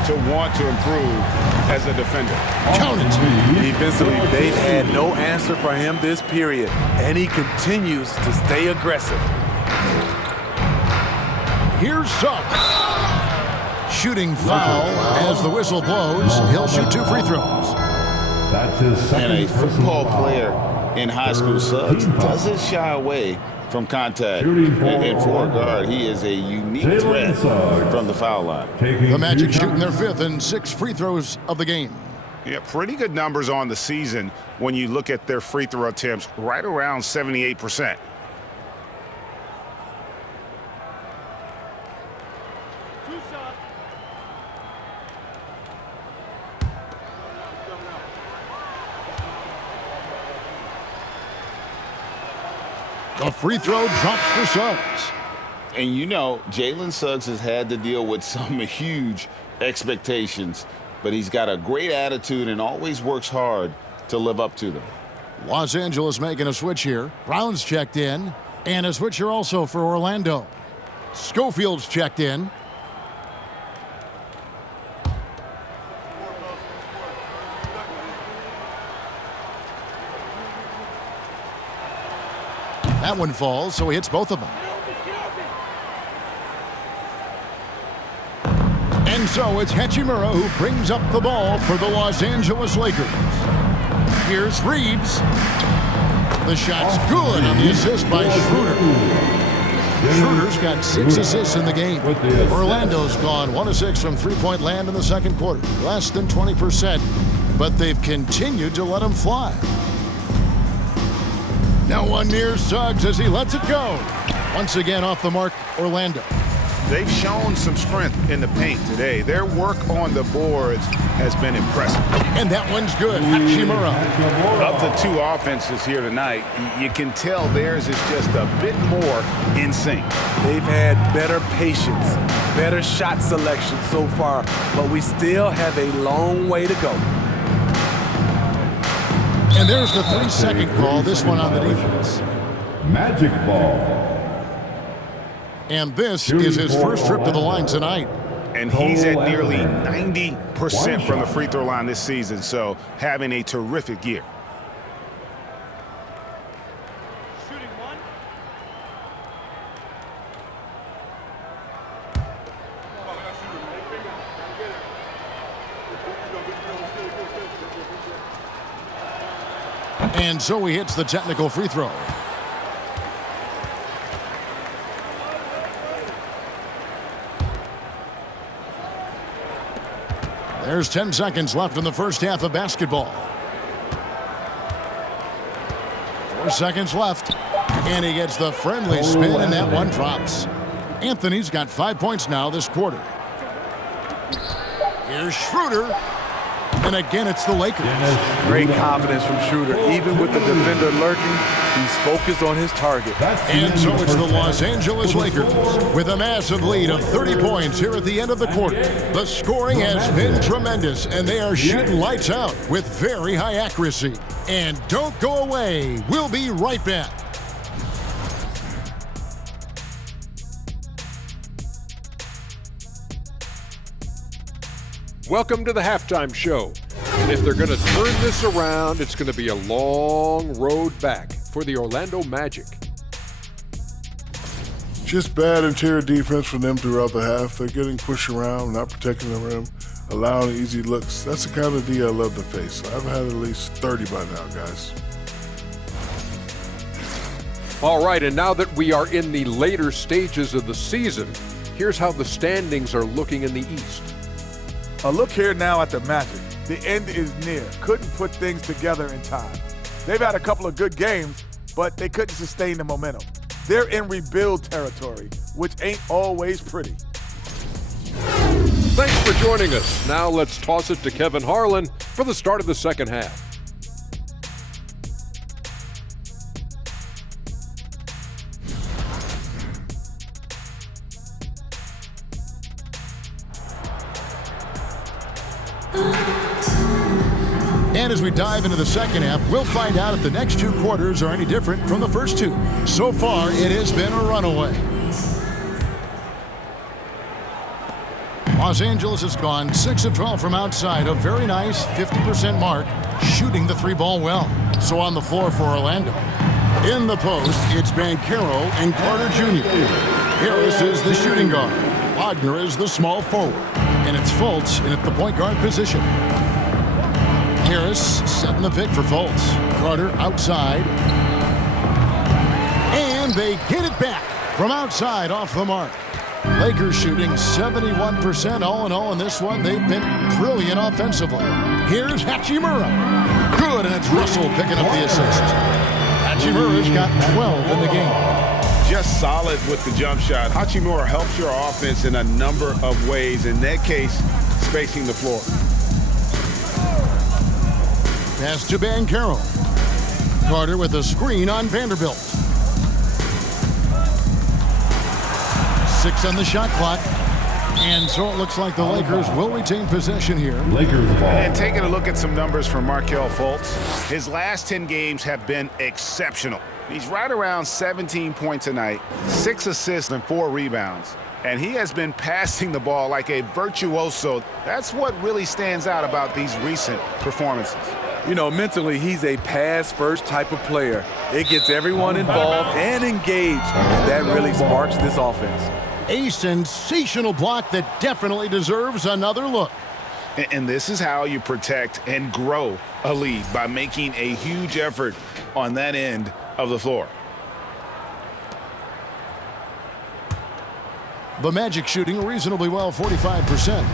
to want to improve as a defender. Count it. Defensively, they've had no answer for him this period, and he continues to stay aggressive. Here's Suggs. Shooting foul as the whistle blows. He'll shoot 2 free throws. That's his second And a football personal player foul. in high school, Suggs, Team foul. doesn't shy away from contact. Shooting for And for a Orlando. guard, he is a unique Jalen threat Suggs. from the foul line. Taking The Magic 2 shooting their times. 5th and 6th free throws of the game. Yeah, pretty good numbers on the season when you look at their free throw attempts, right around 78%. A free throw drops for Suggs. And you know, Jalen Suggs has had to deal with some huge expectations, but he's got a great attitude and always works hard to live up to them. Los Angeles making a switch here. Brown's checked in, and a switch here also for Orlando. Schofield's checked in. That one falls, so he hits both of them. And so it's Hachimura who brings up the ball for the Los Angeles Lakers. Here's Reeves. The shot's good on the assist by Schroeder. Schroeder's got 6 assists in the game. Orlando's gone 1 of 6 from three-point land in the second quarter. Less than 20%, but they've continued to let him fly. Now one near Suggs as he lets it go. Once again off the mark, Orlando. They've shown some strength in the paint today. Their work on the boards has been impressive. And that one's good. Hachimura. Of the 2 offenses here tonight, you can tell theirs is just a bit more in sync. They've had better patience, better shot selection so far, but we still have a long way to go. And there's the 3-second call, this one on the defense. Magic ball. And this is his first trip to the line tonight. And he's at nearly 90% from the free throw line this season, so having a terrific year. Shooting 1. And so he hits the technical free throw. There's 10 seconds left in the first half of basketball. 4 seconds left. And he gets the friendly spin, and that one drops. Anthony's got 5 points now this quarter. Here's Schroeder. And again, it's the Lakers. Great confidence from Schroeder. Even with the defender lurking, he's focused on his target. And so it's the Los Angeles Lakers with a massive lead of 30 points here at the end of the quarter. The scoring has been tremendous, and they are shooting lights out with very high accuracy. And don't go away. We'll be right back. Welcome to the halftime show. And if they're going to turn this around, it's going to be a long road back for the Orlando Magic. Just bad interior defense from them throughout the half. They're getting pushed around, not protecting the rim, allowing easy looks. That's the kind of D I love to face. I've had at least 30 by now, guys. All right, and now that we are in the later stages of the season, here's how the standings are looking in the East. A look here now at the Magic. The end is near. Couldn't put things together in time. They've had a couple of good games, but they couldn't sustain the momentum. They're in rebuild territory, which ain't always pretty. Thanks for joining us. Now let's toss it to Kevin Harlan for the start of the second half. And as we dive into the second half, we'll find out if the next two quarters are any different from the first two. So far, it has been a runaway. Los Angeles has gone 6 of 12 from outside, a very nice 50% mark, shooting the three ball well. So on the floor for Orlando. In the post, it's Banchero and Carter Jr. Harris is the shooting guard. Wagner is the small forward. And it's Fultz in at the point guard position. Harris setting the pick for Fultz. Carter outside. And they get it back from outside off the mark. Lakers shooting 71% all in all in this one. They've been brilliant offensively. Here's Hachimura. Good, and it's Russell picking up the assist. Hachimura's got 12 in the game. Just solid with the jump shot. Hachimura helps your offense in a number of ways. In that case, spacing the floor. Pass to Banchero. Carter with a screen on Vanderbilt. 6 on the shot clock. And so it looks like the Lakers will retain possession here. Lakers ball. And taking a look at some numbers from Markelle Fultz, his last 10 games have been exceptional. He's right around 17 points a night, 6 assists and 4 rebounds. And he has been passing the ball like a virtuoso. That's what really stands out about these recent performances. You know, mentally, he's a pass-first type of player. It gets everyone involved and engaged, and that really sparks this offense. A sensational block that definitely deserves another look. And this is how you protect and grow a lead, by making a huge effort on that end of the floor. The Magic shooting reasonably well, 45%.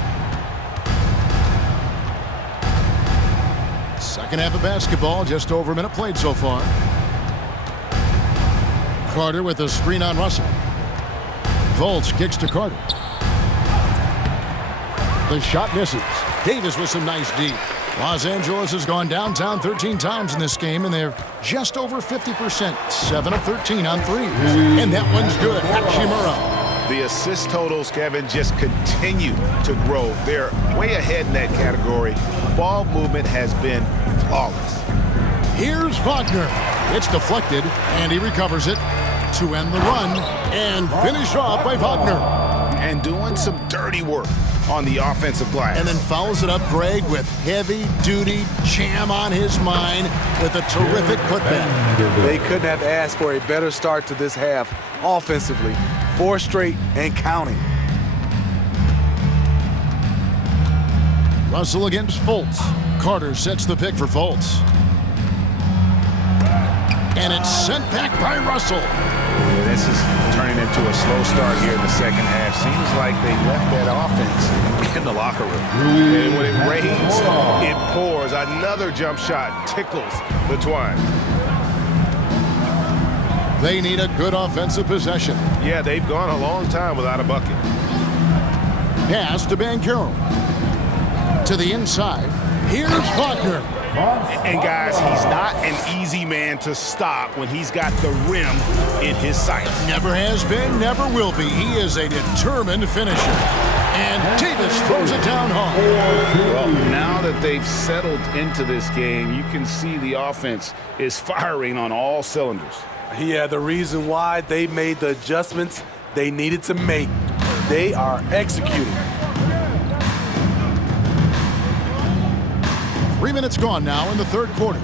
Second half of basketball, just over a minute played so far. Carter with a screen on Russell. Fultz kicks to Carter. The shot misses. Davis with some nice D. Los Angeles has gone downtown 13 times in this game, and they're just over 50%. 7 of 13 on threes. And that one's good. Hachimura. The assist totals, Kevin, just continue to grow. They're way ahead in that category. Ball movement has been flawless. Here's Wagner. It's deflected, and he recovers it to end the run and finish off by Wagner. And doing some dirty work on the offensive glass. And then fouls it up, Greg, with heavy-duty jam on his mind with a terrific putback. They couldn't have asked for a better start to this half offensively. 4 straight and counting. Russell against Fultz. Carter sets the pick for Fultz. And it's sent back by Russell. Yeah, this is turning into a slow start here in the second half. Seems like they left that offense in the locker room. And when it rains, it pours. Another jump shot tickles the twine. They need a good offensive possession. Yeah, they've gone a long time without a bucket. Pass to Banchero. To the inside. Here's Wagner. And guys, he's not an easy man to stop when he's got the rim in his sights. Never has been, never will be. He is a determined finisher. And Davis throws it down hard. Well, now that they've settled into this game, you can see the offense is firing on all cylinders. Yeah, the reason why they made the adjustments they needed to make. They are executing. 3 minutes gone now in the third quarter.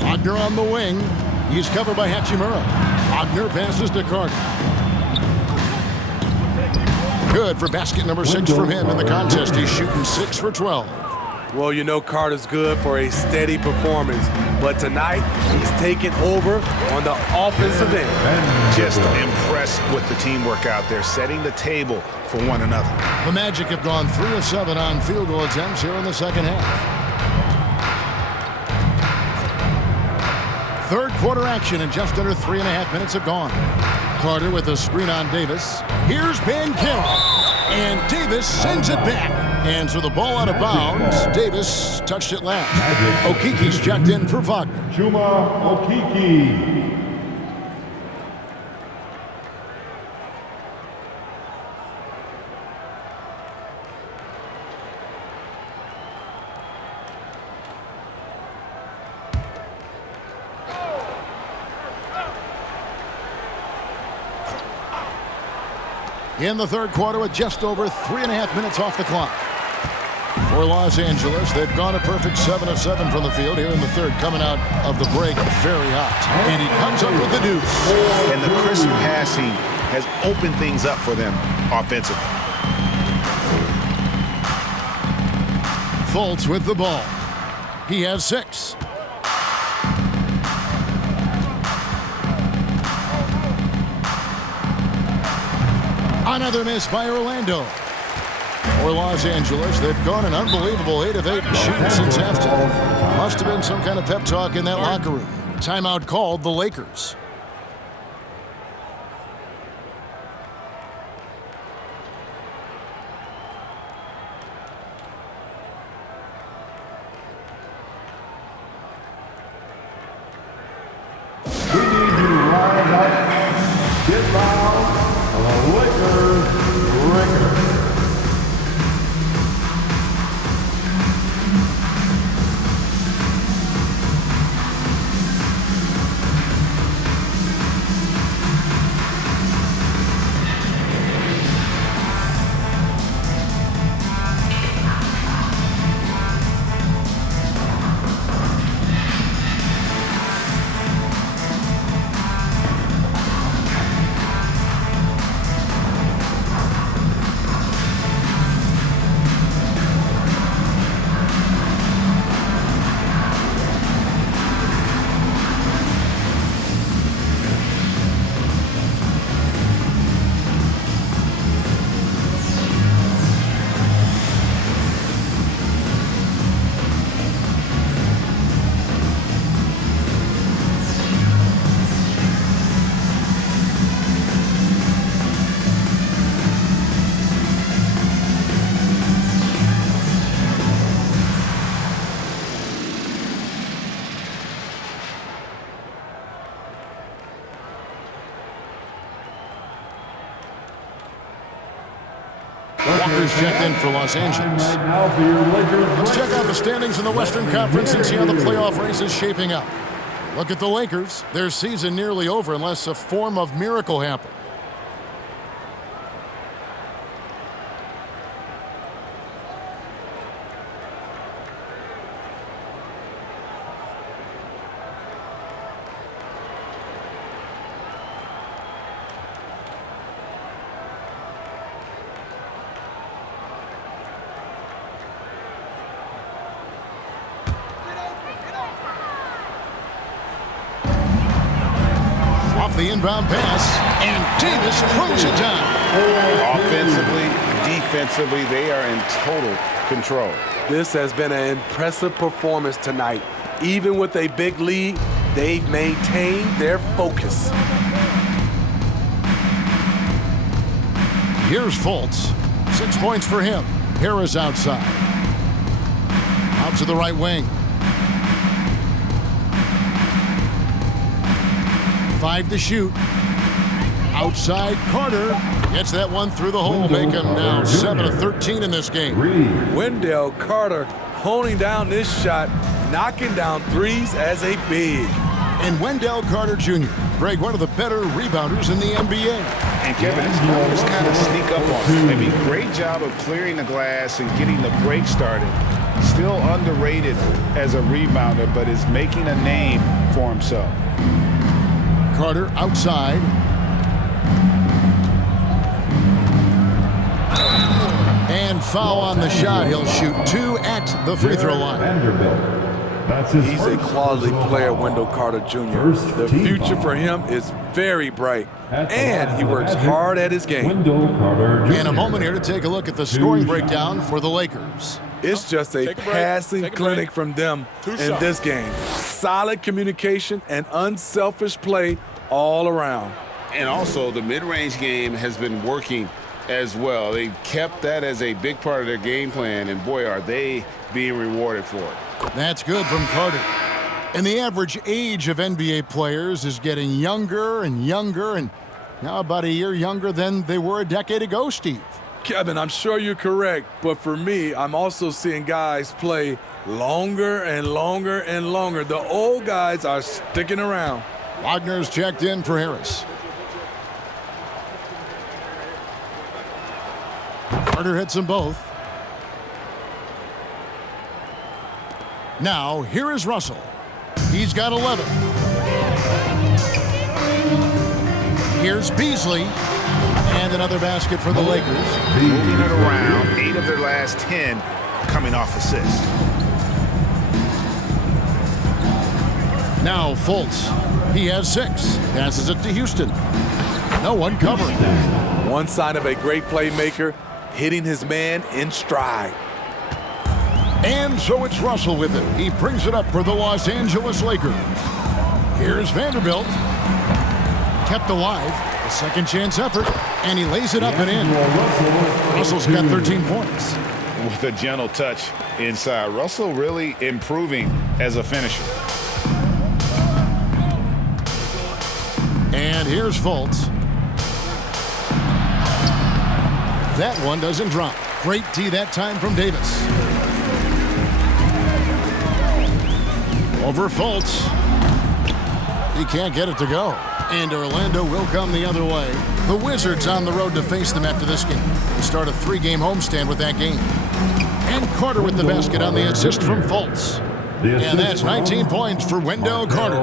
Wagner on the wing. He's covered by Hachimura. Wagner passes to Carter. Good for basket number 6 from him in the contest. He's shooting 6 for 12. Well, you know Carter's good for a steady performance, but tonight he's taking over on the offensive end. Just impressed with the teamwork out there, setting the table for one another. The Magic have gone 3 of 7 on field goal attempts here in the second half. Third quarter action, and just under 3.5 minutes have gone. Carter with a screen on Davis. Here's Banchero. And Davis sends it back. And so the ball out of bounds. Davis touched it last. Okiki's checked in for Wagner. Chuma Okiki. in the third quarter with just over 3.5 minutes off the clock. For Los Angeles, they've gone a perfect 7 of 7 from the field here in the third, coming out of the break very hot. And he comes up with the deuce. And the crisp passing has opened things up for them offensively. Fultz with the ball. He has 6. Another miss by Orlando. For Los Angeles, they've gone an unbelievable 8 of 8 shooting since halftime. Must have been some kind of pep talk in that locker room. Timeout called the Lakers. We need you to rise up, get loud, the Lakers record. Walker's checked in for Los Angeles. Let's check out the standings in the Western Conference and see how the playoff race is shaping up. Look at the Lakers. Their season nearly over unless a form of miracle happens. The inbound pass, and Davis throws it down. Offensively, defensively, they are in total control. This has been an impressive performance tonight. Even with a big lead, they've maintained their focus. Here's Fultz. 6 points for him. Harris outside. Out to the right wing. 5 to shoot. Outside, Carter gets that one through the hole, make him now 7 of 13 in this game. Wendell Carter honing down this shot, knocking down threes as a big. And Wendell Carter Jr., Greg, one of the better rebounders in the NBA. And Kevin, it's always kind of sneak up on him. I mean, great job of clearing the glass and getting the break started. Still underrated as a rebounder, but is making a name for himself. Carter outside. And foul on the shot. He'll shoot 2 at the free throw line. He's a quality player, Wendell Carter Jr. The future for him is very bright, and he works hard at his game. And a moment here to take a look at the scoring breakdown for the Lakers. It's just a passing clinic from them in this game. Solid communication and unselfish play all around. And also, the mid-range game has been working as well. They've kept that as a big part of their game plan, and boy, are they being rewarded for it. That's good from Carter. And the average age of NBA players is getting younger and younger, and now about a year younger than they were a decade ago, Steve. Kevin, I'm sure you're correct, but for me, I'm also seeing guys play longer and longer and longer. The old guys are sticking around. Wagner's checked in for Harris. Carter hits them both. Now, here is Russell. He's got 11. Here's Beasley. And another basket for the Lakers. Moving it around. 8 of their last 10 coming off assists. Now Fultz. He has 6. Passes it to Houston. No one covering. One sign of a great playmaker, hitting his man in stride. And so it's Russell with it. He brings it up for the Los Angeles Lakers. Here's Vanderbilt. Kept alive. A second chance effort. And he lays it up and in. Russell's got 13 points. With a gentle touch inside. Russell really improving as a finisher. And here's Fultz. That one doesn't drop. Great D that time from Davis. Over Fultz. He can't get it to go. And Orlando will come the other way. The Wizards on the road to face them after this game. They start a 3-game homestand with that game. And Carter with the basket on the assist from Fultz. And that's 19 points for Wendell Carter.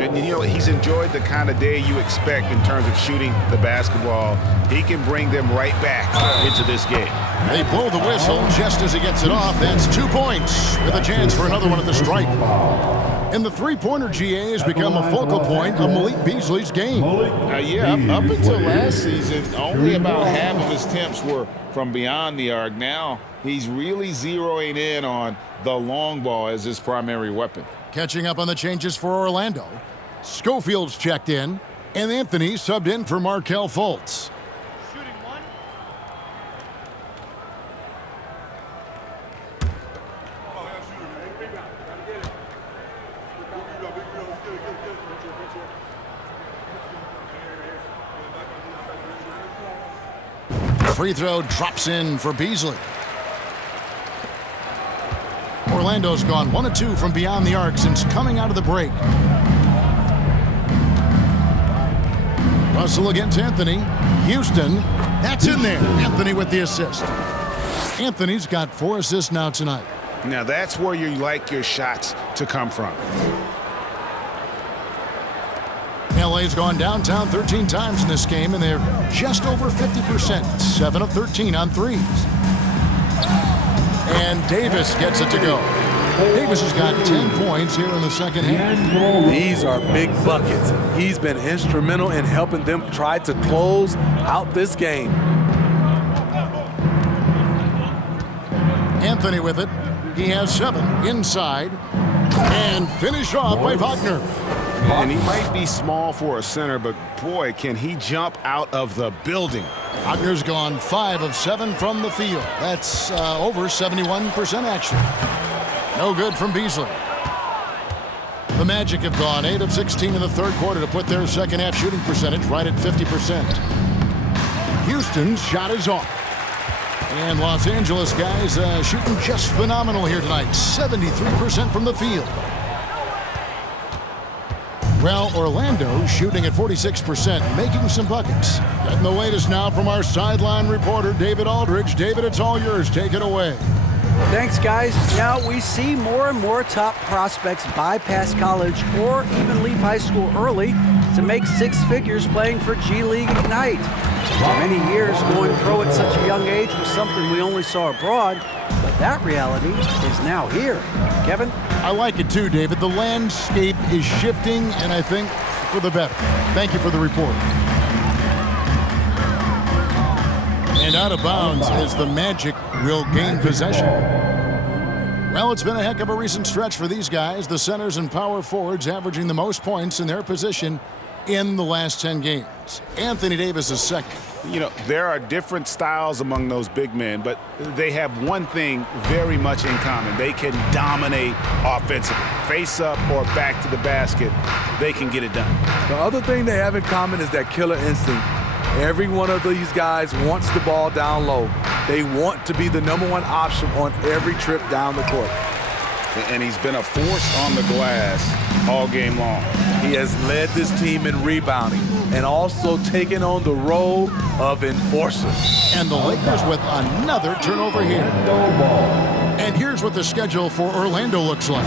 And you know, he's enjoyed the kind of day you expect in terms of shooting the basketball. He can bring them right back into this game. They blow the whistle just as he gets it off. That's 2 points with a chance for another one at the stripe. And the three-pointer GA has become a focal point of Malik Beasley's game. Up until last season, only about half of his attempts were from beyond the arc. Now he's really zeroing in on the long ball as his primary weapon. Catching up on the changes for Orlando. Schofield's checked in, and Anthony subbed in for Markelle Fultz. Free throw drops in for Beasley. Orlando's gone 1 of 2 from beyond the arc since coming out of the break. Russell against Anthony. Houston, that's in there. Anthony with the assist. Anthony's got 4 assists now tonight. Now that's where you like your shots to come from. LA's gone downtown 13 times in this game, and they're just over 50%. 7 of 13 on threes. And Davis gets it to go. Davis has got 10 points here in the second half. These are big buckets. He's been instrumental in helping them try to close out this game. Anthony with it. He has 7 inside. And finished off by Wagner. And he might be small for a center, but boy, can he jump out of the building. Wagner's gone 5 of 7 from the field. That's over 71% actually. No good from Beasley. The Magic have gone 8 of 16 in the third quarter to put their second half shooting percentage right at 50%. Houston's shot is off. And Los Angeles guys shooting just phenomenal here tonight. 73% from the field. Well, Orlando shooting at 46%, making some buckets. Getting the latest now from our sideline reporter, David Aldridge. David, it's all yours. Take it away. Thanks, guys. Now we see more and more top prospects bypass college or even leave high school early to make 6 figures playing for G League Ignite. For many years, going pro at such a young age was something we only saw abroad, but that reality is now here. Kevin? I like it too, David. The landscape is shifting, and I think for the better. Thank you for the report. And out of bounds as the Magic will gain possession. Well, it's been a heck of a recent stretch for these guys. The centers and power forwards averaging the most points in their position in the last 10 games. Anthony Davis is second. You know, there are different styles among those big men, but they have one thing very much in common. They can dominate offensively. Face up or back to the basket, they can get it done. The other thing they have in common is that killer instinct. Every one of these guys wants the ball down low. They want to be the #1 option on every trip down the court. And he's been a force on the glass all game long. He has led this team in rebounding and also taken on the role of enforcer. And the Lakers with another turnover here. And here's what the schedule for Orlando looks like.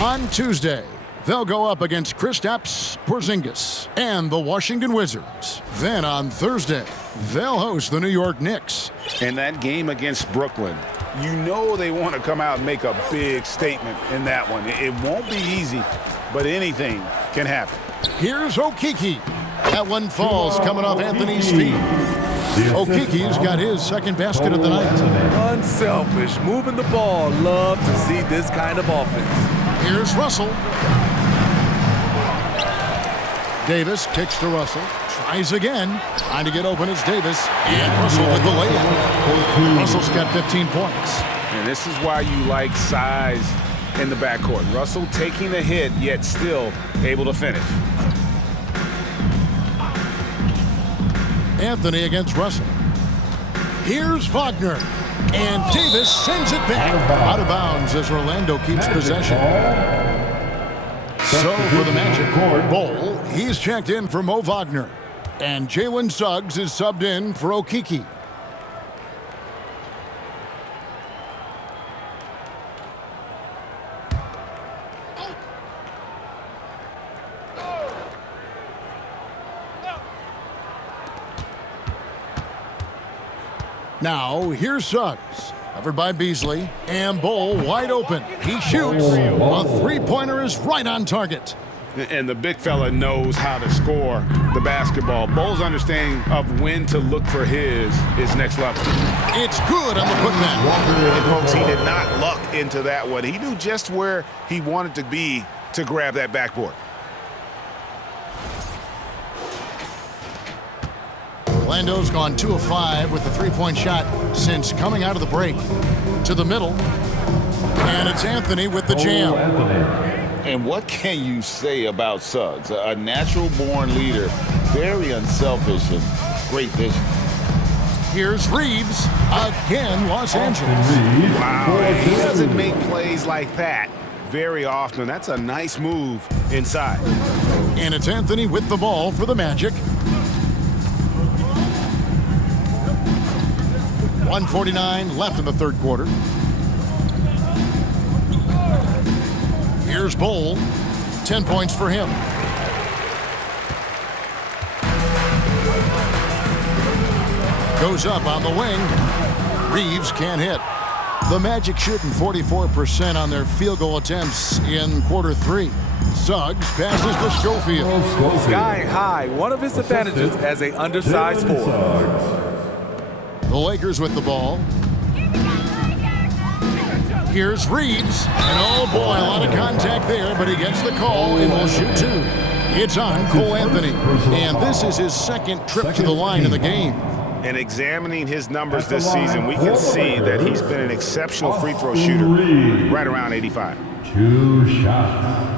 On Tuesday, they'll go up against Kristaps Porzingis and the Washington Wizards. Then on Thursday, they'll host the New York Knicks. And that game against Brooklyn, you know they want to come out and make a big statement in that one. It won't be easy, but anything can happen. Here's Okeke. That one falls coming off Anthony's feet. Okeke's got his second basket of the night. Unselfish, moving the ball. Love to see this kind of offense. Here's Russell. Davis kicks to Russell. Tries again. Trying to get open is Davis. And Russell with the layup. Russell's got 15 points. And this is why you like size in the backcourt. Russell taking the hit, yet still able to finish. Anthony against Russell. Here's Wagner. And Davis sends it back. Out of bounds as Orlando keeps possession. So for the Magic, Bol, he's checked in for Mo Wagner. And Jalen Suggs is subbed in for Okeke. Now, here's Suggs, covered by Beasley, and Bol wide open. He shoots. A three-pointer is right on target. And the big fella knows how to score the basketball. Bol's understanding of when to look for his is next level. It's good on the putback. And folks, he did not luck into that one. He knew just where he wanted to be to grab that backboard. Orlando's gone 2 of 5 with the three-point shot since coming out of the break. To the middle. And it's Anthony with the jam. And what can you say about Suggs? A natural-born leader, very unselfish and great vision. Here's Reeves. Again, Los Angeles. Wow, he doesn't make plays like that very often. That's a nice move inside. And it's Anthony with the ball for the Magic. 1:49 left in the third quarter. Here's Bol. 10 points for him. Goes up on the wing. Reeves can't hit. The Magic shooting 44% on their field goal attempts in quarter 3. Suggs passes to Schofield. Skying high, one of his advantages as an undersized forward. The Lakers with the ball. Here's Reeves. And oh boy, a lot of contact there, but he gets the call and will shoot 2. It's on Cole Anthony. And this is his second trip to the line in the game. And examining his numbers this season, we can see that he's been an exceptional free throw shooter, right around 85. 2 shots.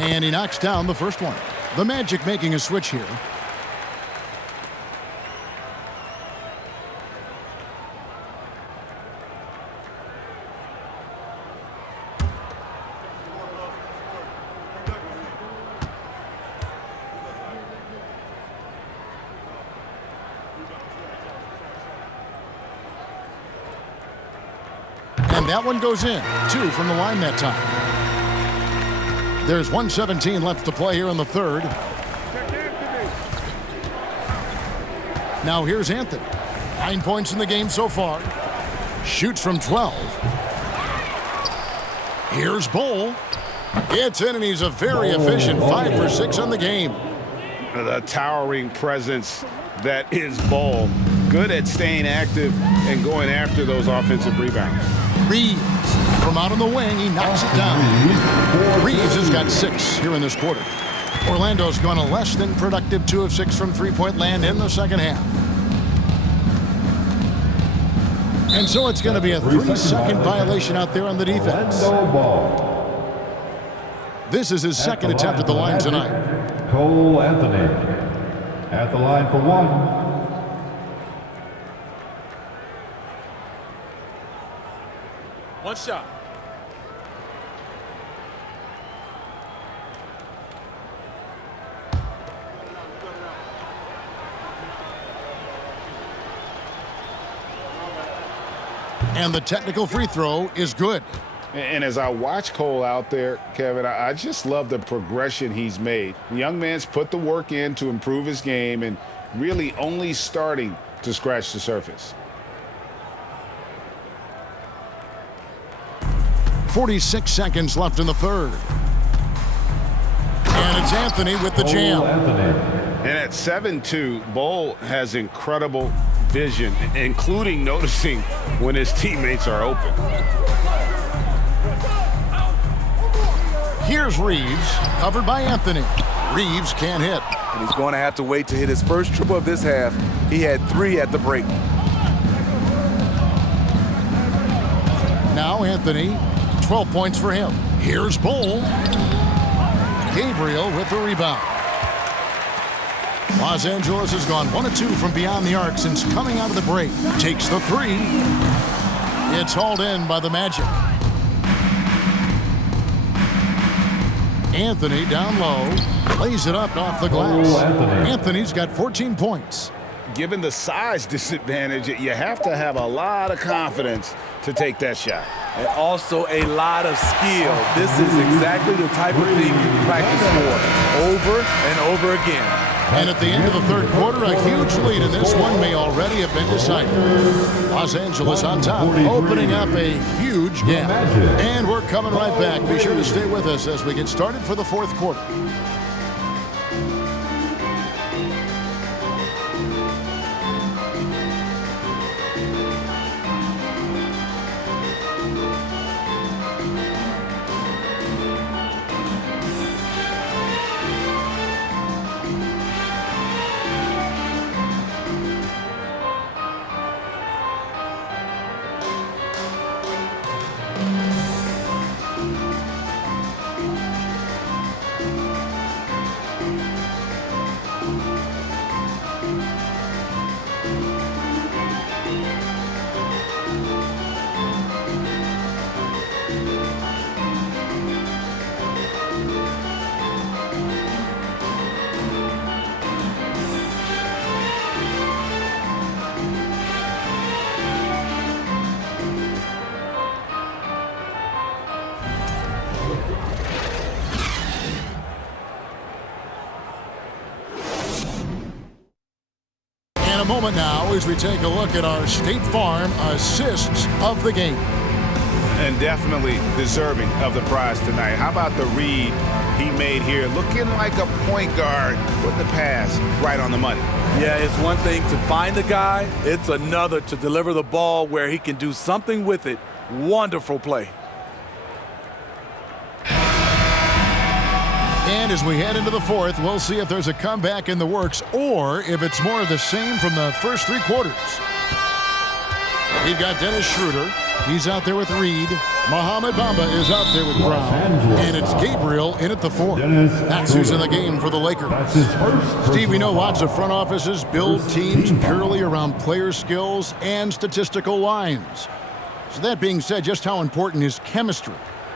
And he knocks down the first one. The Magic making a switch here. And that one goes in. 2 from the line that time. There's 1:17 left to play here in the third. Now here's Anthony. 9 points in the game so far. Shoots from 12. Here's Bol. It's in, and he's a very efficient 5 for 6 on the game. The towering presence that is Bol. Good at staying active and going after those offensive rebounds. Reeves from out on the wing, he knocks it down. Reeves has got 6 here in this quarter. Orlando's gone a less than productive 2 of 6 from three-point land in the second half. And so it's going to be a 3-second violation out there on the defense. This is his second attempt at the line tonight. Cole Anthony at the line for one. One shot. And the technical free throw is good. And as I watch Cole out there, Kevin, I just love the progression he's made. The young man's put the work in to improve his game and really only starting to scratch the surface. 46 seconds left in the third. And it's Anthony with the jam. And at 7'2", Bol has incredible vision, including noticing when his teammates are open. Here's Reeves, covered by Anthony. Reeves can't hit. And he's going to have to wait to hit his first triple of this half. He had 3 at the break. Now Anthony, 12 points for him. Here's Bol. Gabriel with the rebound. Los Angeles has gone 1 of 2 from beyond the arc since coming out of the break. Takes the 3. It's hauled in by the Magic. Anthony down low, lays it up off the glass. Anthony's got 14 points. Given the size disadvantage, you have to have a lot of confidence to take that shot. And also a lot of skill. This is exactly the type of thing you practice for over and over again. And at the end of the third quarter, a huge lead in this one may already have been decided. Los Angeles on top, opening up a huge gap. And we're coming right back. Be sure to stay with us as we get started for the fourth quarter. In a moment now as we take a look at our State Farm assists of the game. And definitely deserving of the prize tonight. How about the read he made here? Looking like a point guard, putting the pass right on the money. Yeah, it's one thing to find the guy. It's another to deliver the ball where he can do something with it. Wonderful play. And as we head into the fourth, we'll see if there's a comeback in the works or if it's more of the same from the first 3 quarters. We've got Dennis Schroeder. He's out there with Reed. Mohamed Bamba is out there with Brown. And it's Gabriel in at the 4. That's who's in the game for the Lakers. Steve, we know lots of front offices build teams purely around player skills and statistical lines. So that being said, just how important is chemistry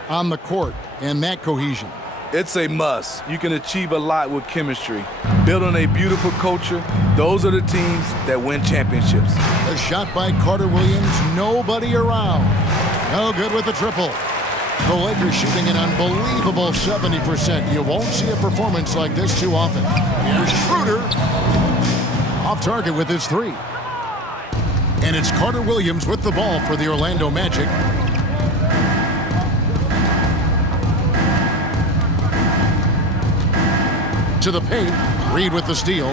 on the court and that cohesion? It's a must. You can achieve a lot with chemistry. Building a beautiful culture, those are the teams that win championships. A shot by Carter Williams, nobody around. No good with the triple. The Lakers shooting an unbelievable 70%. You won't see a performance like this too often. Here's Schroeder. Off target with his 3. And it's Carter Williams with the ball for the Orlando Magic. To the paint, Reed with the steal.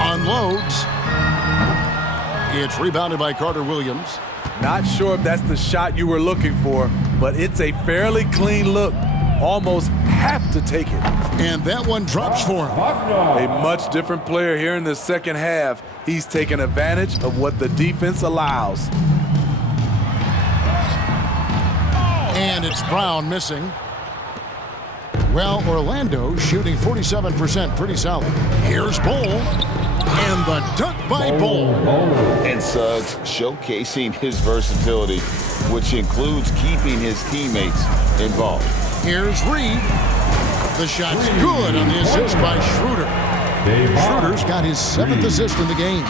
Unloads. It's rebounded by Carter Williams. Not sure if that's the shot you were looking for, but it's a fairly clean look. almost have to take it. And that one drops for him. A much different player here in the second half. He's taking advantage of what the defense allows. And it's Brown missing. Well, Orlando shooting 47%, pretty solid. Here's Bull, and the dunk by Bull. And Suggs showcasing his versatility, which includes keeping his teammates involved. Here's Reed. The shot's good on the assist by Schroeder. Schroeder's got his 7th assist in the game.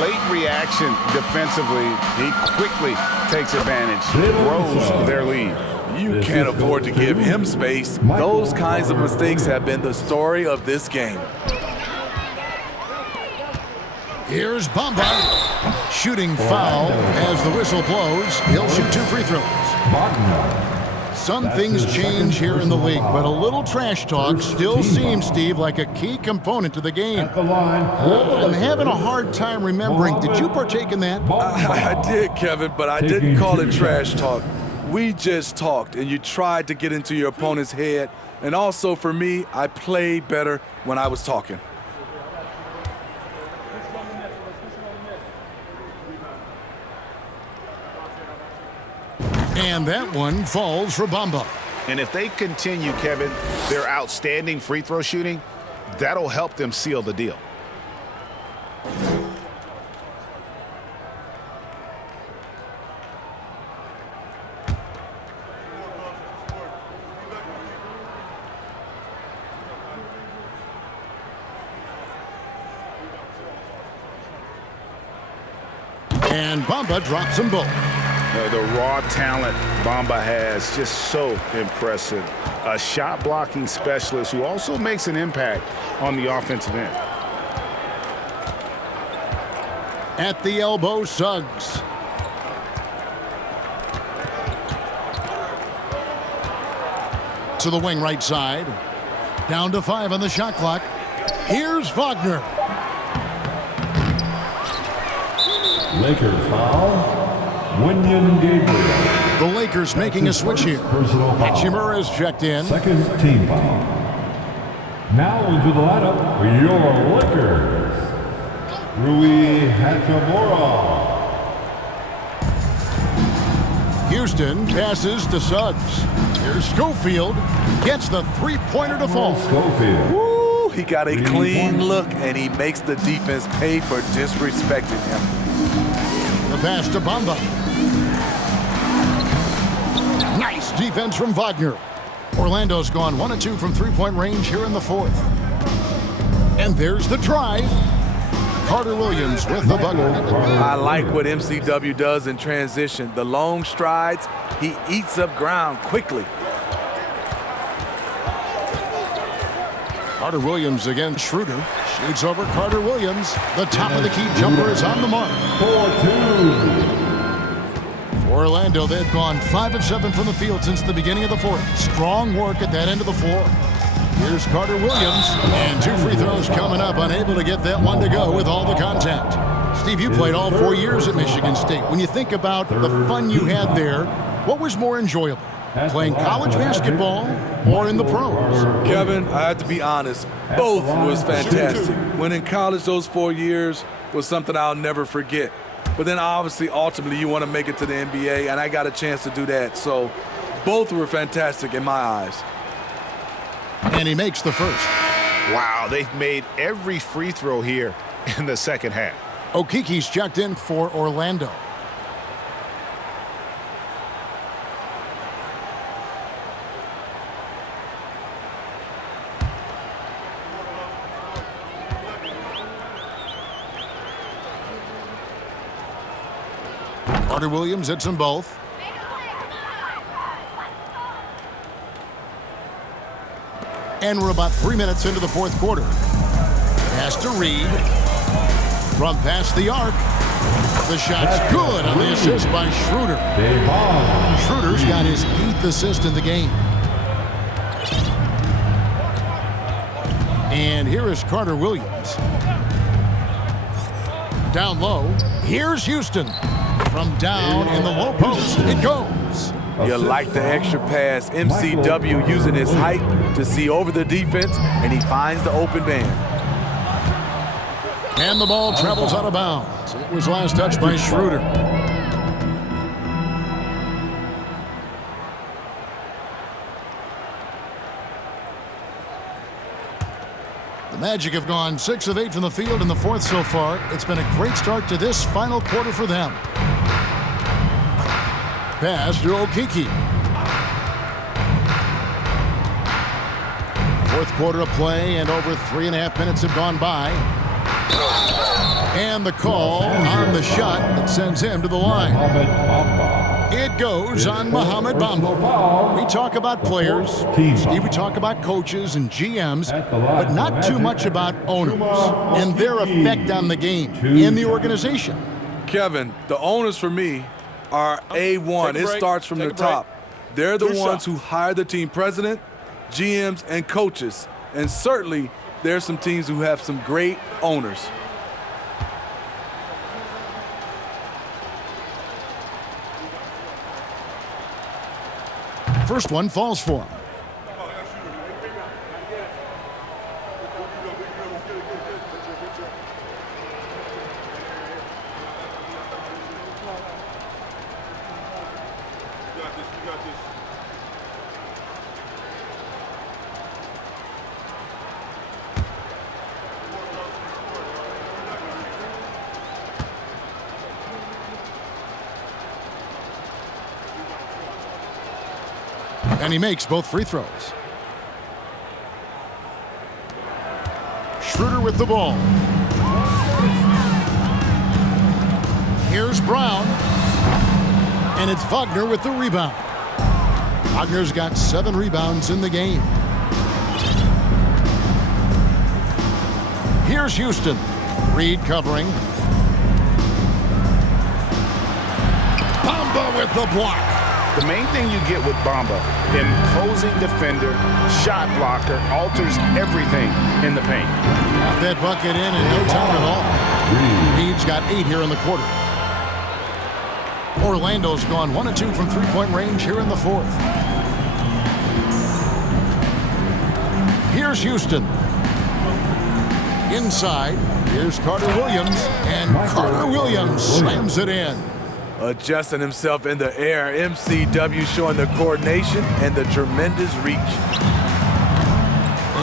Late reaction defensively. He quickly takes advantage, grows their lead. You can't afford to give him space. Those kinds of mistakes have been the story of this game. Here's Bamba. Shooting foul as the whistle blows. He'll shoot 2 free throws. Some things change here in the league, but a little trash talk still seems, Steve, like a key component to the game. I'm having a hard time remembering. Did you partake in that? I did, Kevin, but I didn't call it trash talk. We just talked, and you tried to get into your opponent's head. And also, for me, I played better when I was talking. And that one falls for Bamba. And if they continue, Kevin, their outstanding free throw shooting, that'll help them seal the deal. And Bamba drops them both. The raw talent Bamba has, just so impressive. A shot blocking specialist who also makes an impact on the offensive end. At the elbow, Suggs. To the wing right side. Down to 5 on the shot clock. Here's Wagner. Lakers foul. William Gabriel. The Lakers making a switch here. Hachimura is checked in. Second team foul. Now into the lineup for your Lakers. Rui Hachimura. Houston passes to Suggs. Here's Schofield. Gets the three-pointer to fall. Schofield. Woo, he got a clean look, and he makes the defense pay for disrespecting him. The pass to Bamba. Nice defense from Wagner. Orlando's gone 1 of 2 from three-point range here in the fourth. And there's the drive. Carter Williams with the bucket. I like what MCW does in transition. The long strides, he eats up ground quickly. Carter Williams against Schroeder. Shoots over Carter Williams. The top of the key jumper is on the mark. 4-2. Orlando, they've gone 5 of 7 from the field since the beginning of the fourth. Strong work at that end of the floor. Here's Carter Williams, and 2 free throws coming up, unable to get that one to go with all the contact. Steve, you played all 4 years at Michigan State. When you think about the fun you had there, what was more enjoyable, playing college basketball or in the pros? Kevin, I have to be honest, both was fantastic. When in college, those 4 years was something I'll never forget. But then obviously, ultimately, you want to make it to the NBA, and I got a chance to do that. So both were fantastic in my eyes. And he makes the first. Wow, they've made every free throw here in the second half. Okiki's checked in for Orlando. Carter Williams hits them both. And we're about 3 minutes into the fourth quarter. Pass to Reed. From past the arc. The shot's good on the assist by Schroeder. Schroeder's got his 8th assist in the game. And here is Carter Williams. Down low. Here's Houston. From down in the low post, it goes. You like the extra pass. MCW using his height to see over the defense, and he finds the open man. And the ball travels out of bounds. It was last touched by Schroeder. The Magic have gone 6 of 8 from the field in the fourth so far. It's been a great start to this final quarter for them. Pass to Okeke. Fourth quarter of play, and over 3.5 minutes have gone by. And the call on the shot that sends him to the line. It goes on Mohamed Bamba. We talk about players, Steve, we talk about coaches and GMs, but not too much about owners and their effect on the game and the organization. Kevin, the owners for me are A1. It starts from the top. They're the ones who hire the team president, GMs, and coaches. And certainly, there's some teams who have some great owners. First one falls for him. And he makes both free throws. Schroeder with the ball. Here's Brown. And it's Wagner with the rebound. Wagner's got 7 rebounds in the game. Here's Houston. Reed covering. Bamba with the block. The main thing you get with Bamba, imposing defender, shot blocker, alters everything in the paint. Got that bucket in no time at all. Reed's got 8 here in the quarter. Orlando's gone 1 of 2 from three-point range here in the fourth. Here's Houston. Inside, here's Carter Williams, and Carter Williams slams it in. Adjusting himself in the air, MCW showing the coordination and the tremendous reach.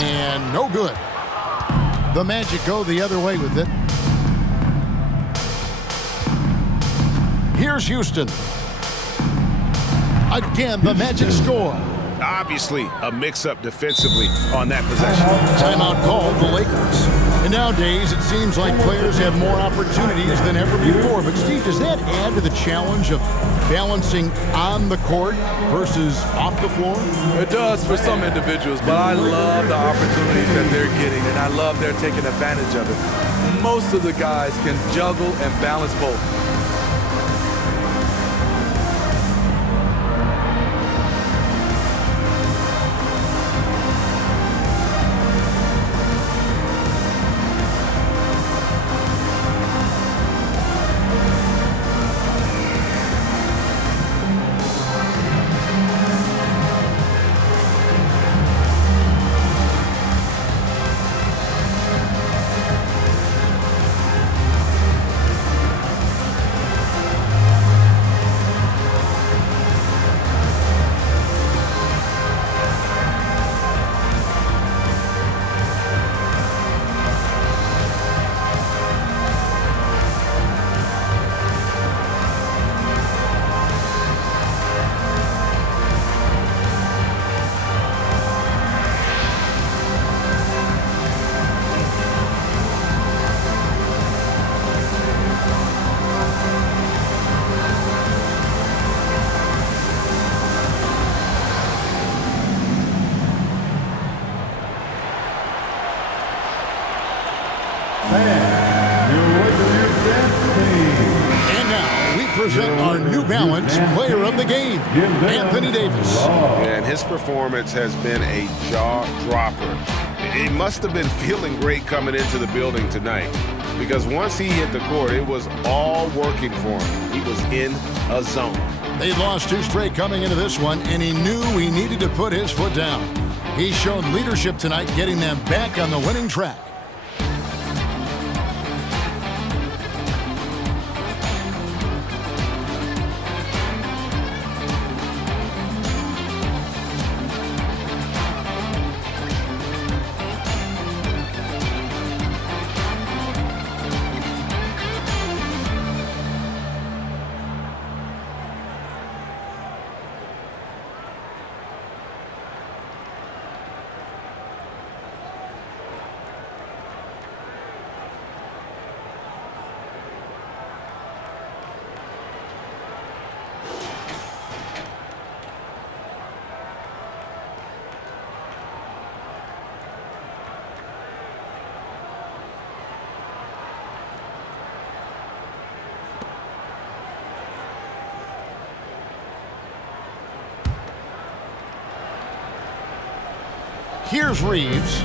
And no good. The Magic go the other way with it. Here's Houston. Again, the Magic score. Obviously, a mix-up defensively on that possession. Timeout called the Lakers. And nowadays, it seems like players have more opportunities than ever before. But, Steve, does that add to the challenge of balancing on the court versus off the floor? It does for some individuals, but I love the opportunities that they're getting, and I love they're taking advantage of it. Most of the guys can juggle and balance both. And now we present our New Balance Player of the Game, Anthony Davis. And his performance has been a jaw-dropper. He must have been feeling great coming into the building tonight, because once he hit the court, it was all working for him. He was in a zone. They lost 2 straight coming into this one, and he knew he needed to put his foot down. He showed leadership tonight, getting them back on the winning track. Here's Reeves.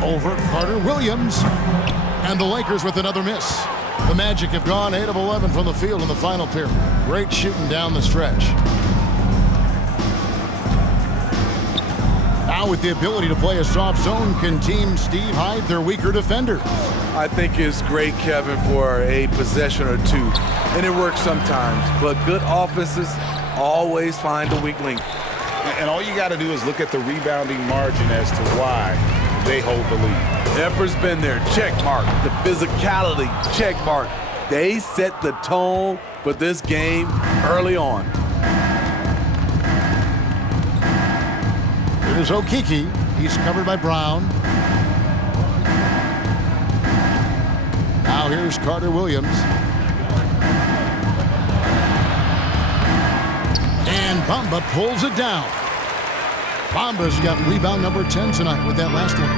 Over Carter Williams. And the Lakers with another miss. The Magic have gone 8 of 11 from the field in the final period. Great shooting down the stretch. Now with the ability to play a soft zone, can Team Steve hide their weaker defenders? I think it's great, Kevin, for a possession or two. And it works sometimes. But good offenses always find a weak link. And all you got to do is look at the rebounding margin as to why they hold the lead. Effort's been there, check mark. The physicality, check mark. They set the tone for this game early on. Here's Okeke. He's covered by Brown. Now here's Carter Williams. And Bamba pulls it down. Bamba's got rebound number 10 tonight with that last one.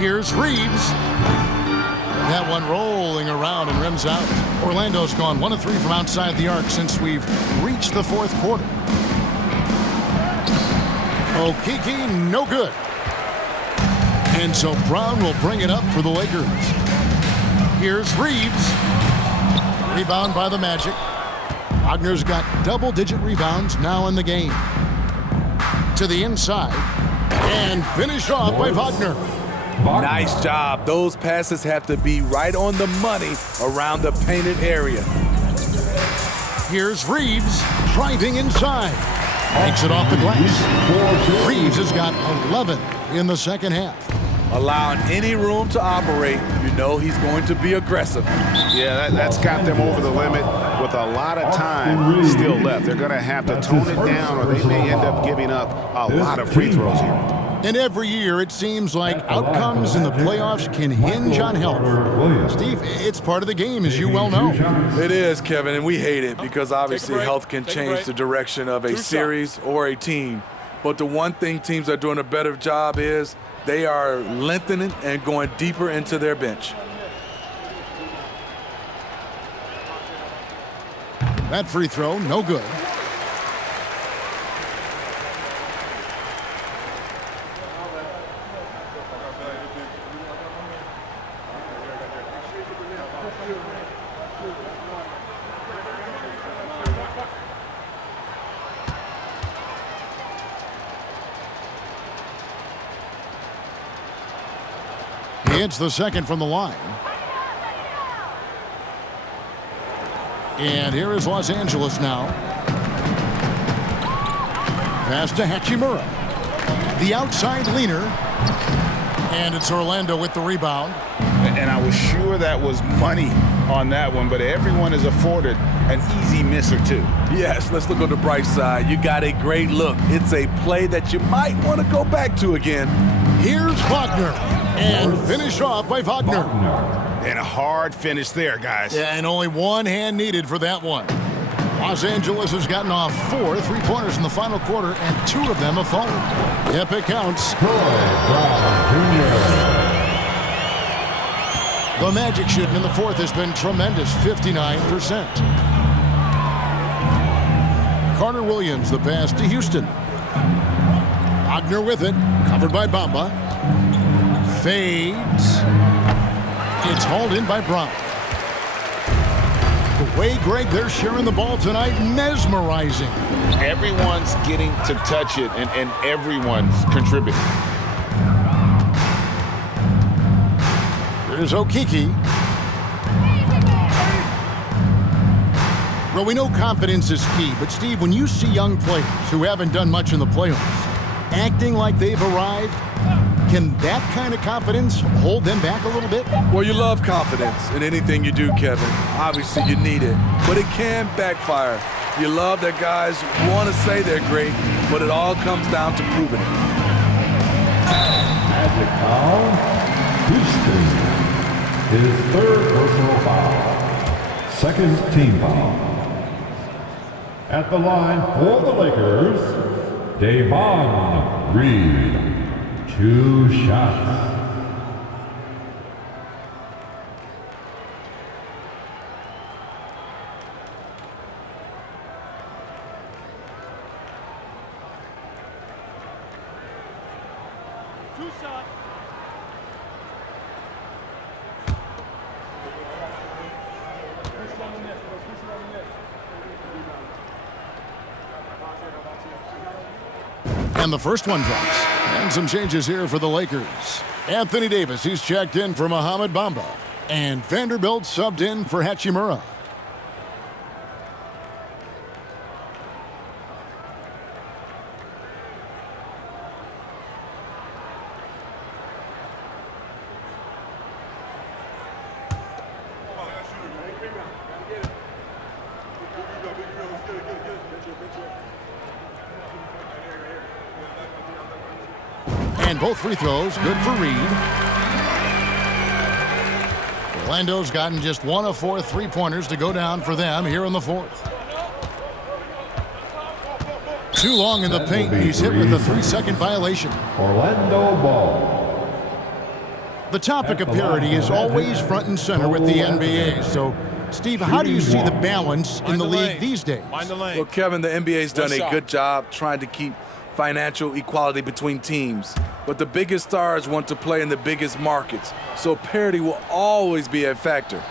Here's Reeves. That one rolling around and rims out. Orlando's gone 1 of 3 from outside the arc since we've reached the 4th quarter. Okeke, no good. And so Brown will bring it up for the Lakers. Here's Reeves. Rebound by the Magic. Wagner's got double-digit rebounds now in the game. To the inside. And finished off by Wagner. Nice job. Those passes have to be right on the money around the painted area. Here's Reeves driving inside. Makes it off the glass. Reeves has got 11 in the second half. Allowing any room to operate, you know he's going to be aggressive. Yeah, that's got them over the limit with a lot of time still left. They're going to have to tone it down, or they may end up giving up a lot of free throws here. And every year it seems like outcomes in the playoffs can hinge on health. Steve, it's part of the game, as you well know. It is, Kevin, and we hate it because obviously health can change the direction of a series or a team. But the one thing teams are doing a better job is they are lengthening and going deeper into their bench. That free throw, no good. He hits the second from the line. And here is Los Angeles now. Pass to Hachimura. The outside leaner. And it's Orlando with the rebound. And I was sure that was money on that one, but everyone is afforded an easy miss or two. Yes, let's look on the bright side. You got a great look. It's a play that you might want to go back to again. Here's Wagner. And finished off by Wagner. And a hard finish there, guys. Yeah, and only one hand needed for that one. Los Angeles has gotten off 4 3-pointers in the final quarter, and 2 of them have fallen. Yep, it counts. The Magic shooting in the 4th has been tremendous, 59%. Carter Williams, the pass to Houston. Wagner with it, covered by Bamba. Fades. It's hauled in by Brown. Way, Greg, they're sharing the ball tonight. Mesmerizing. Everyone's getting to touch it, and everyone's contributing. Here's Okeke. Well, we know confidence is key, but Steve, when you see young players who haven't done much in the playoffs acting like they've arrived, can that kind of confidence hold them back a little bit? Well, you love confidence in anything you do, Kevin. Obviously, you need it, but it can backfire. You love that guys want to say they're great, but it all comes down to proving it. Magic foul. Houston. His third personal foul. Second team foul. At the line for the Lakers, Davon Reed. 2 shots. And the first one drops. And some changes here for the Lakers. Anthony Davis, he's checked in for Mohamed Bamba. And Vanderbilt subbed in for Hachimura. And both free throws good for Reed. Orlando's gotten just 1 of 4 3-pointers to go down for them here in the fourth. Too long in the paint. He's hit with a 3-second violation. Orlando ball. The topic of parity is always front and center with the NBA. So, Steve, how do you see the balance in the league these days? Well, Kevin, the NBA's done a good job trying to keep financial equality between teams. But the biggest stars want to play in the biggest markets, so parity will always be a factor.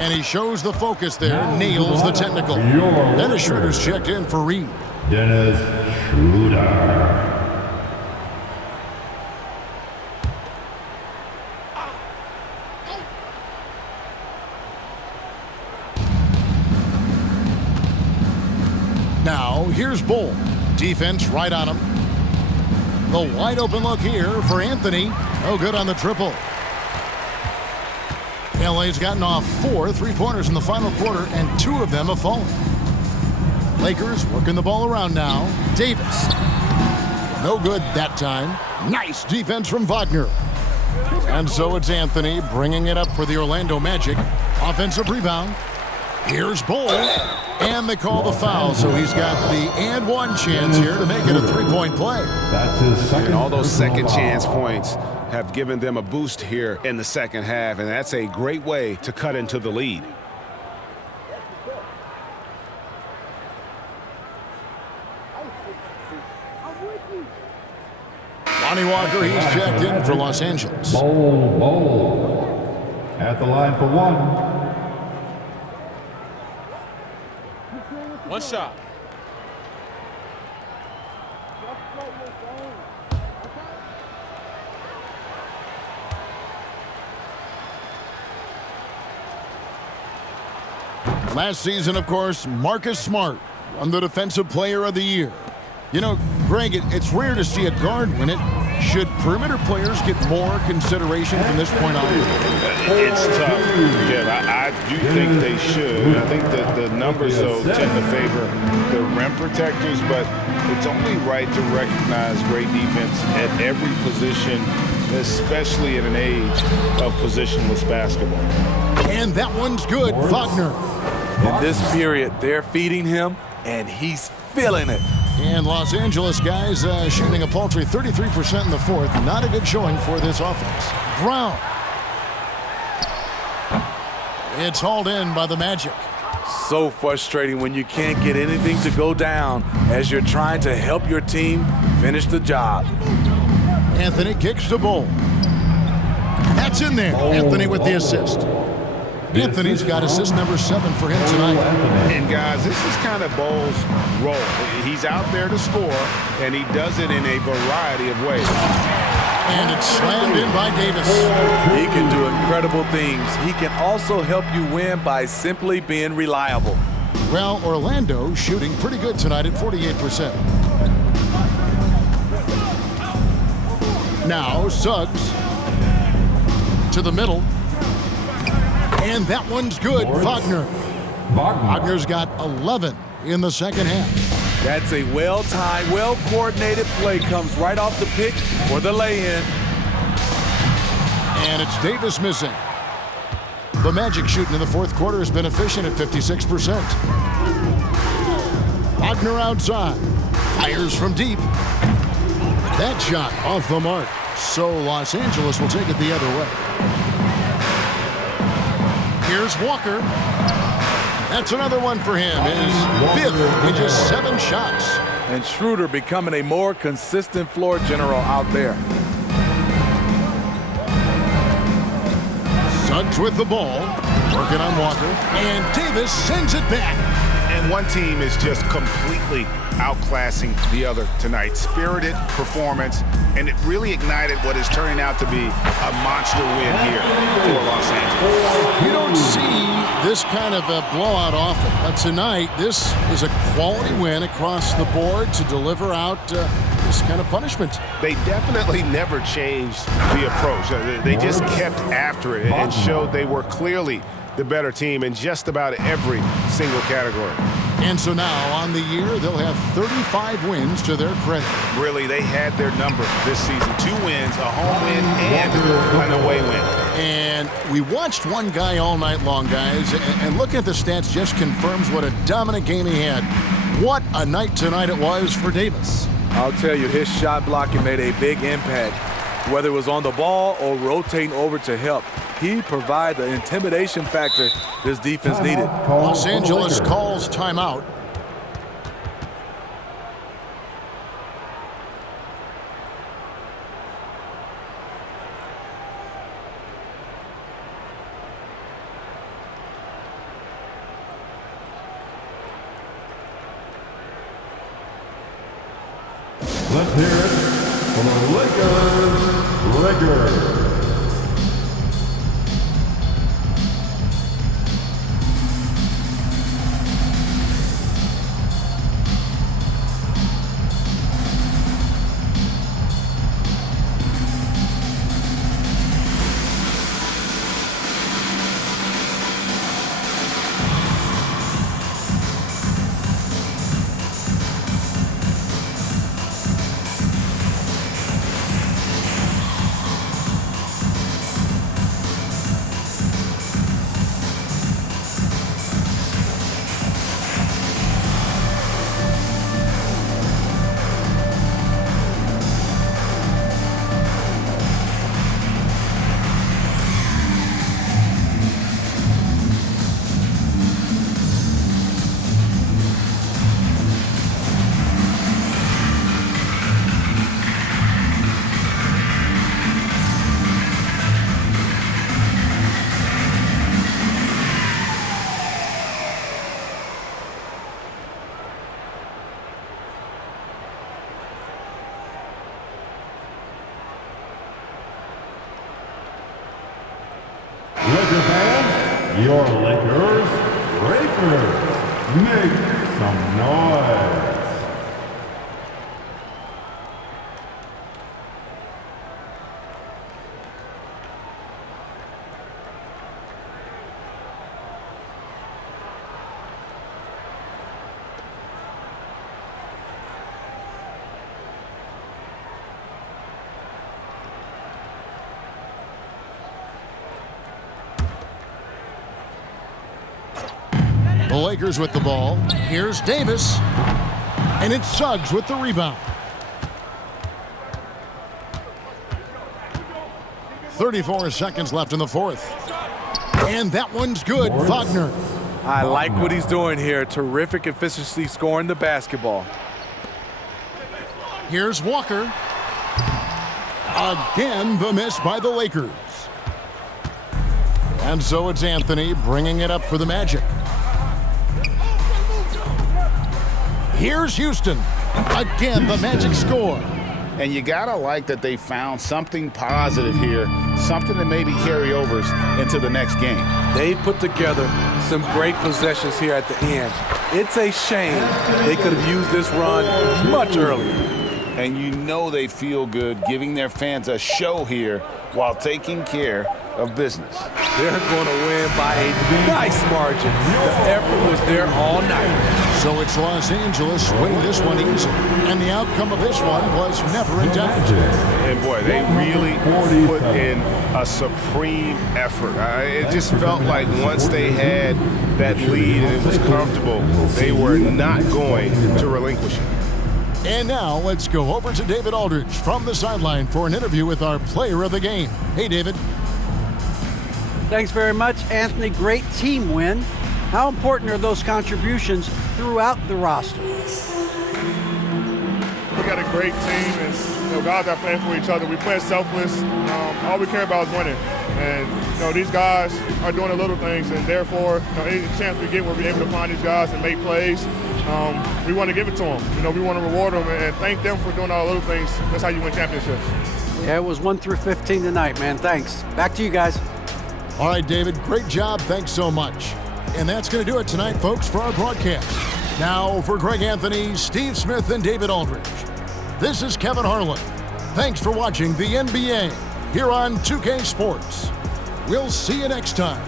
And he shows the focus there, nails the technical. Dennis Schroeder's checked in for Reed. Dennis Schroeder. Now, here's Bull. Defense right on him. The wide open look here for Anthony. No good on the triple. LA's gotten off 4 3-pointers in the final quarter, and 2 of them have fallen. Lakers working the ball around now. Davis. No good that time. Nice defense from Wagner. And so it's Anthony bringing it up for the Orlando Magic. Offensive rebound. Here's Bull. And they call the foul, so he's got the and one chance here to make it a 3-point play. That's his second. And all those second chance points have given them a boost here in the second half, and that's a great way to cut into the lead. Lonnie Walker, he's checked in for Los Angeles. Bowl. At the line for 1. One shot. Last season, of course, Marcus Smart won the Defensive Player of the Year. You know, Greg, it's rare to see a guard win it. Should perimeter players get more consideration from this point on? It's tough, Jeff. I do think they should. I think that the numbers, though, tend to favor the rim protectors, but it's only right to recognize great defense at every position, especially in an age of positionless basketball. And that one's good, Wagner. In this period, they're feeding him, and he's feeling it. And Los Angeles guys shooting a paltry 33% in the fourth. Not a good showing for this offense. Brown. It's hauled in by the Magic. So frustrating when you can't get anything to go down as you're trying to help your team finish the job. Anthony kicks the ball. That's in there. Anthony with the assist. Anthony's got assist number 7 for him tonight. And guys, this is kind of Ball's role. He's out there to score, and he does it in a variety of ways. And it's slammed in by Davis. He can do incredible things. He can also help you win by simply being reliable. Well, Orlando shooting pretty good tonight at 48%. Now Suggs to the middle. And that one's good. Wagner's got 11 in the second half. That's a well-timed, well-coordinated play. Comes right off the pick for the lay-in. And it's Davis missing. The Magic shooting in the fourth quarter has been efficient at 56%. Wagner outside. Fires from deep. That shot off the mark. So Los Angeles will take it the other way. Here's Walker. That's another one for him. His 5th in just 7 shots. And Schroeder becoming a more consistent floor general out there. Suggs with the ball. Working on Walker. And Davis sends it back. And one team is just completely outclassing the other tonight. Spirited performance, and it really ignited what is turning out to be a monster win here for Los Angeles. You don't see this kind of a blowout often, but tonight this is a quality win across the board to deliver out this kind of punishment. They definitely never changed the approach. They just kept after it and showed they were clearly the better team in just about every single category. And so now on the year, they'll have 35 wins to their credit. Really, they had their number this season. 2 wins, a home win, and an away win. And we watched one guy all night long, guys, and looking at the stats just confirms what a dominant game he had. What a night tonight it was for Davis. I'll tell you, his shot blocking made a big impact. Whether it was on the ball or rotating over to help, he provided the intimidation factor this defense needed. Los Angeles calls timeout. Let's hear it for the Lakers. Laker fans, your Lakers breakers, make some noise. The Lakers with the ball. Here's Davis. And it's Suggs with the rebound. 34 seconds left in the fourth. And that one's good. Wagner. I like what he's doing here. Terrific efficiency scoring the basketball. Here's Walker. Again, the miss by the Lakers. And so it's Anthony bringing it up for the Magic. Here's Houston. Again, the Magic score. And you got to like that they found something positive here, something that maybe carry overs into the next game. They put together some great possessions here at the end. It's a shame they could have used this run much earlier. And you know they feel good giving their fans a show here while taking care of business. They're going to win by a nice margin. The effort was there all night. So it's Los Angeles winning this one easily. And the outcome of this one was never in doubt. And boy, they really put in a supreme effort. It just felt like once they had that lead and it was comfortable, they were not going to relinquish it. And now let's go over to David Aldridge from the sideline for an interview with our player of the game. Hey, David. Thanks very much, Anthony. Great team win. How important are those contributions throughout the roster? We got a great team, and guys are playing for each other. We play selfless. All we care about is winning. And these guys are doing the little things, and therefore, any chance we get, we'll be able to find these guys and make plays. We want to give it to them. We want to reward them and thank them for doing all the little things. That's how you win championships. Yeah, it was 1 through 15 tonight, man. Thanks. Back to you guys. All right, David, great job. Thanks so much. And that's going to do it tonight, folks, for our broadcast. Now, for Greg Anthony, Steve Smith, and David Aldridge, this is Kevin Harlan. Thanks for watching the NBA here on 2K Sports. We'll see you next time.